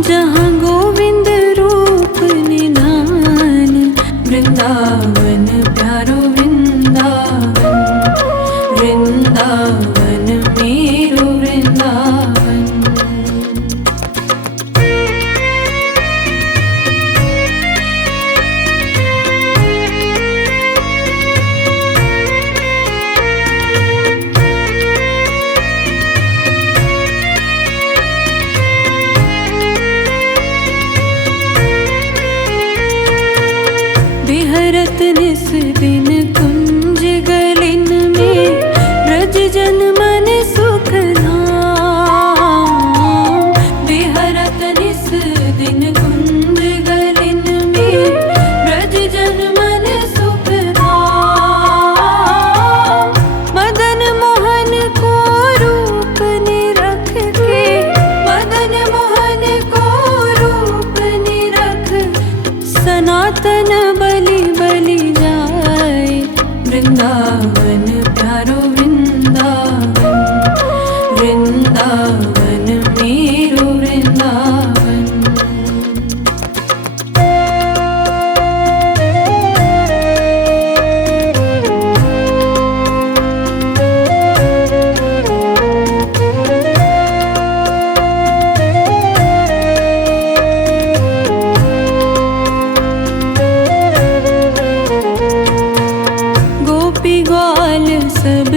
जहाँ गोविंद रूप निधान। वृंदावन प्यारो वृंदावन, वृंदावन मेरो वृंदावन। बिहरत निस दिन कुंज गलिन में, ब्रज जन मन सुख धाम। बिहरत निस दिन कुंज गलिन में, ब्रज जन मन सुख धाम। मदन मोहन को रूप निरख के, मदन मोहन को रूप निरख, सनातन बलि बलि जाए। वृंदावन प्यारो वृंदावन, वृंदावन मेरो वृंदावन। गोपी ग्वाल सब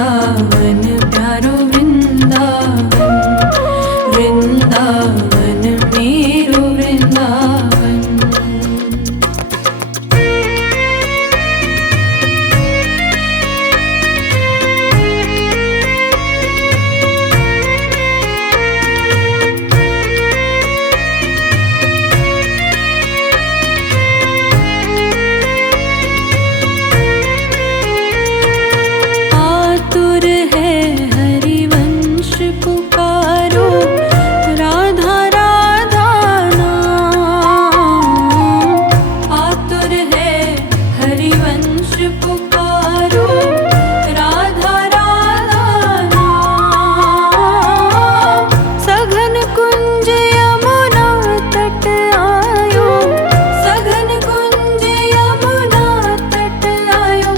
वृंदावन प्यारो वृंदावन, वृंदावन मेरो वृंदावन। आतुर है हरिवंश पुकारो, राधा राधा नाम। आतुर है हरिवंश पुकारो, राधा राधा नाम। सघन कुंज यमुना तट आयो, सघन कुंज यमुना तट आयो,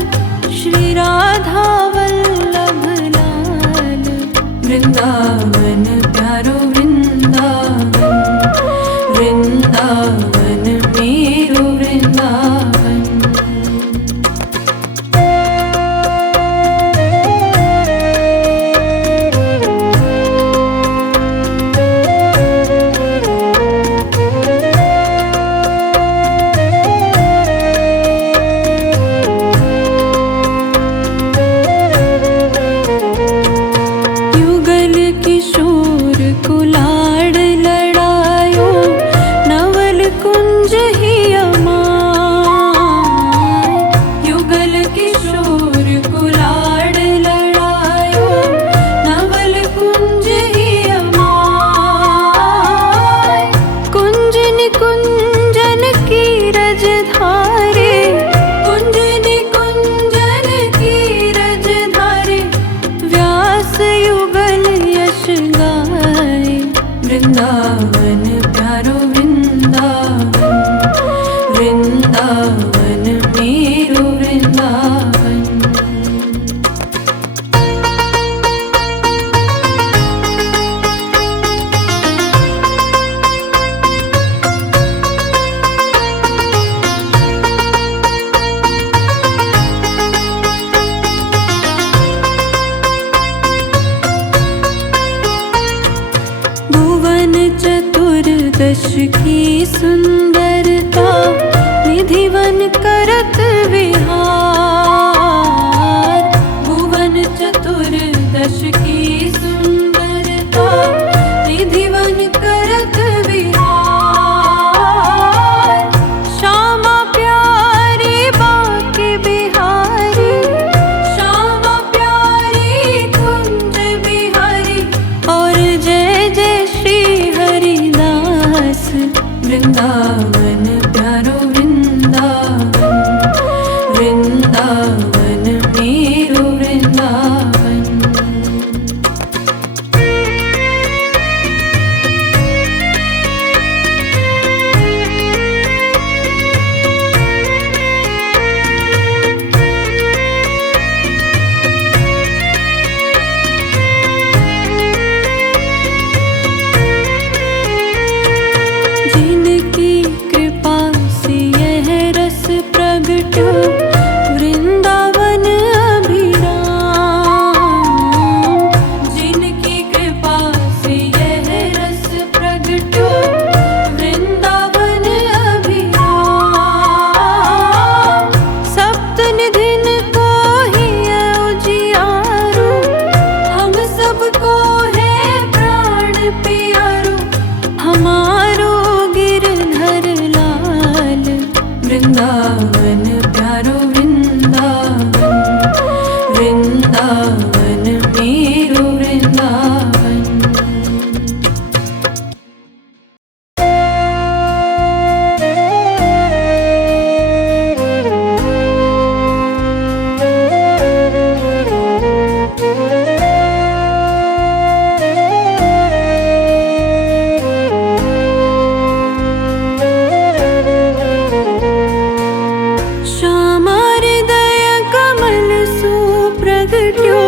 श्री राधा वल्लभ लाल। वृंदावन प्यारो वृंदावन, वृंदावन मेरो वृंदावन। युगल किशोर कुलाड़ लड़ायो, नवल कुंज ही अमाय। युगल किशोर कुलाड़ लड़ायो, नवल कुंज ही अमाय। कुंज निकुंजन की रज धारे, कुंज निकुंजन की रज धारे, व्यास युगल यश गाए। वृंदावन प्यारो वृंदावन, वृंदावन मेरो वृंदावन। भुवन चतुर्दश की सुंदरता, निधिवन करत विहार। भुवन चतुर्दश की सुंदरता, निधिवन करत विहार। श्यामा प्यारी बाके बिहारी, श्यामा प्यारी कुंज बिहारी, और जय जय श्री हरिदास। वृंदावन प्यारो वृंदावन, वृंदावन मेरो वृंदावन। जिनकी कृपा से यह रस प्रगटो, वृंदावन अभिराम। जिनकी कृपा से यह रस प्रगटो, वृंदावन अभिराम। सप्त निधिन को ही उजियारो, हम सबको है प्राण प्यारो, हमारो गिरधर लाल। वृंदावन प्यारो वृंदावन, वृंदावन मेरो वृंदावन। श्यामा हृदय कमल सो प्रगट्यो,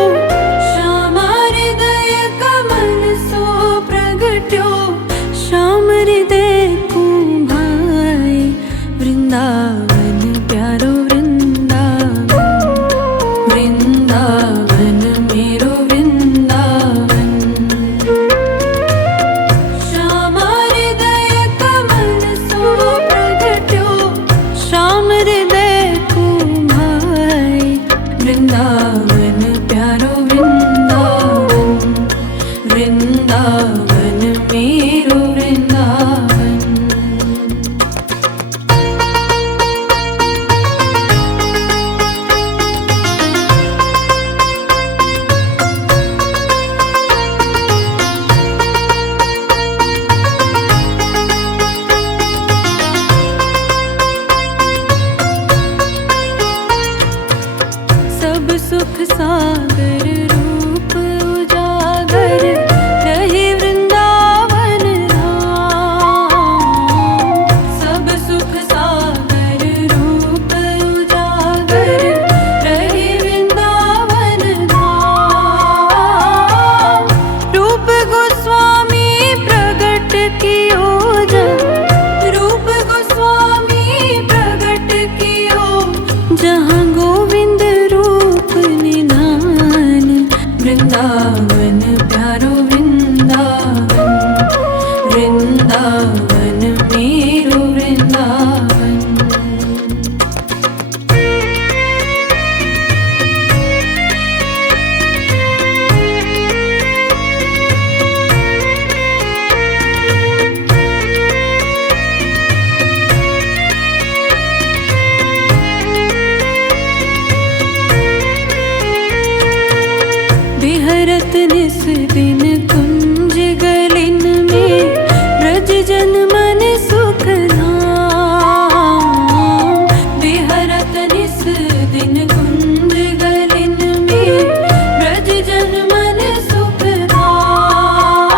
श्यामा हृदय कमल सो प्रगट्यो, श्याम हृदय को भाई। वृंदावन प्यारो वृंदावन, वृंदावन वृंदावन प्यारो वृंदावन, वृंदावन मेरो वृंदावन। बिहरत निस दिन कुंज गलिन में, ब्रज जन मन सुख धाम। बिहरत निस दिन कुंज गलिन में, ब्रज जन मन सुख धाम।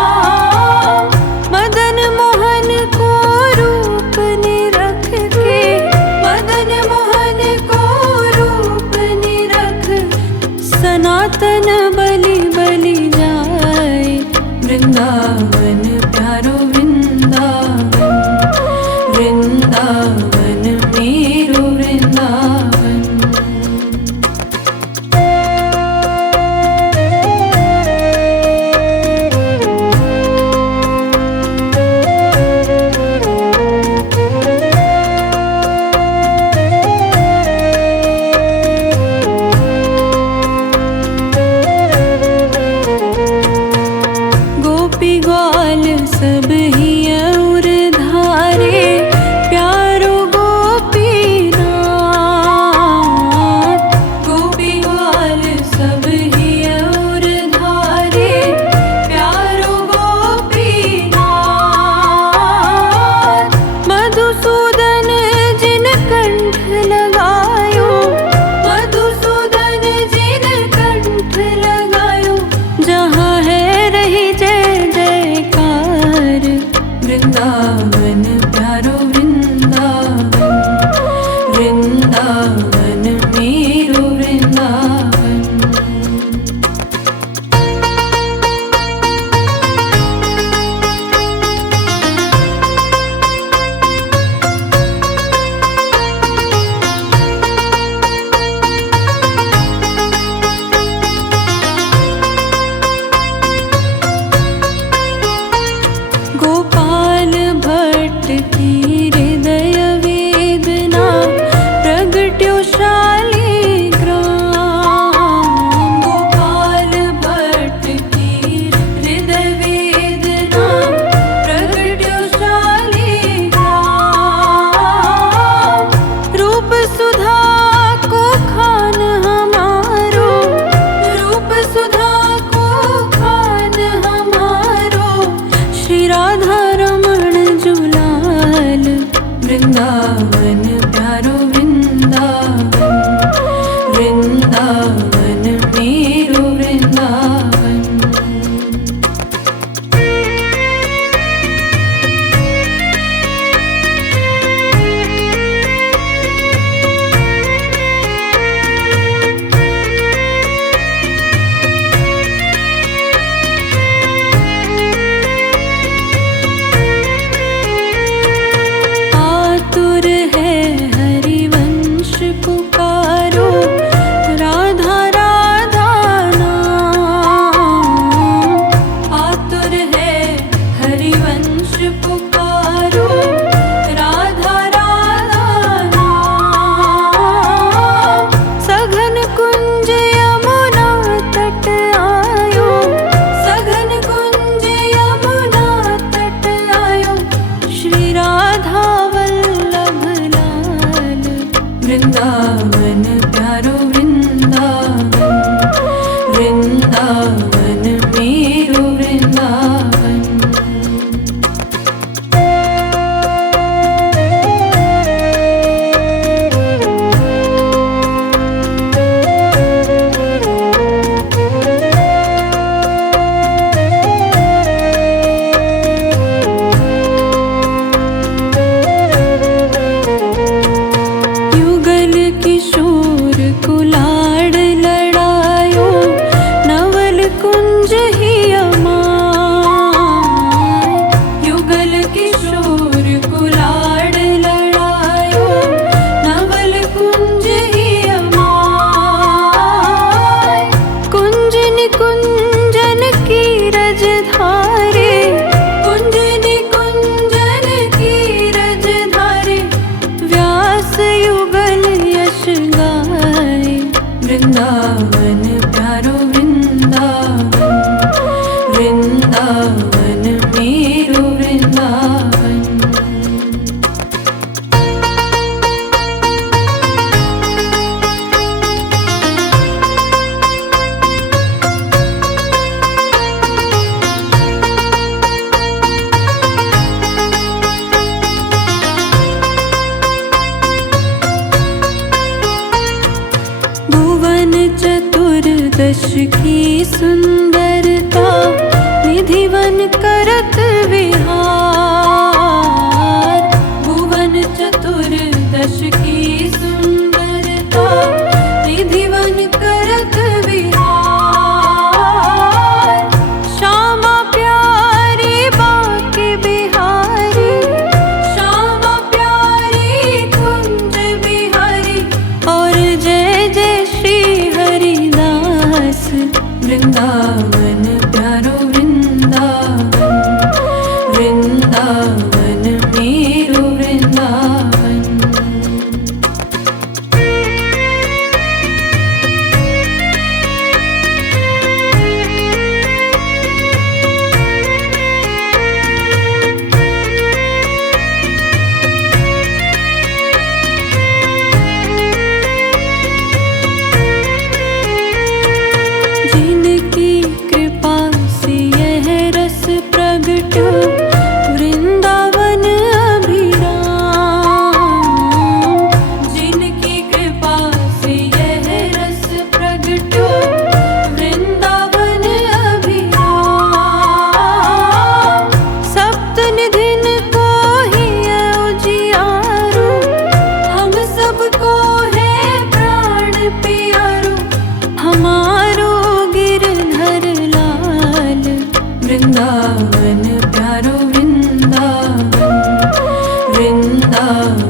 मदन मोहन को रूप निरख के, मदन मोहन को रूप निरख, सनातन बलि बलि जाए। वृंदावन प्यारो वृंदावन, वृंदावन मेरो वृंदावन। गोपी ग्वाल सब ही और धारे, प्यारो गोपीनाथ। गोपी ग्वाल सब ही और धारे, प्यारो गोपीनाथ। मधुसूदन जिन कंठ लगायो, मधुसूदन जिन कंठ लगायो, जहाँ है रही जय जयकार। वृंदावन प्यारो वृंदावन, वृंदावन मेरो वृंदावन। गोपाल भट्ट की हृदय वेदना, प्रगट्यो शालिग्राम। गोपाल भट्ट की हृदय वेदना, प्रगट्यो शालिग्राम। रूप सुधा को खान हमारो, रूप सुधा को खान हमारो, श्री राधा रमण जुलाल। वृंदावन प्यारो वृंदावन, वृंदावन मेरो वृंदावन। आतुर है हरिवंश पुकारो, राधा राधा नाम। आतुर है हरिवंश पुकारो, राधा राधा नाम। सघन कुंज यमुना तट आयो, सघन कुंज यमुना तट आयो, श्री राधा वल्लभ लाल। वृंदावन प्यारो वृंदावन, वृंदावन मेरो वृंदावन। युगल किशोर कुला वृंदावन प्यारो वृंदावन, वृंदावन मेरो वृंदावन। भुवन चतुर्दश की सुंदरता, निधिवन करत विहार। भुवन चतुर्दश की सुंदरता, निधिवन करत विहार। श्यामा प्यारी बाके बिहारी, श्यामा प्यारी कुंज बिहारी। और जय जय श्री हरिदास, वृंदावन प्यारो वृंदावन, वृंदावन मेरो वृंदावन। जिनकी कृपा से यह रस प्रगट, वृंदावन अभिराम। जिनकी कृपा से यह रस प्रगट, वृंदावन अभिराम। सप्त निधिन को ही उजियारो, हम सबको है प्राण प्यारो। हमारो गिरधर लाल, वृंदावन प्यारो वृंदावन, वृंदावन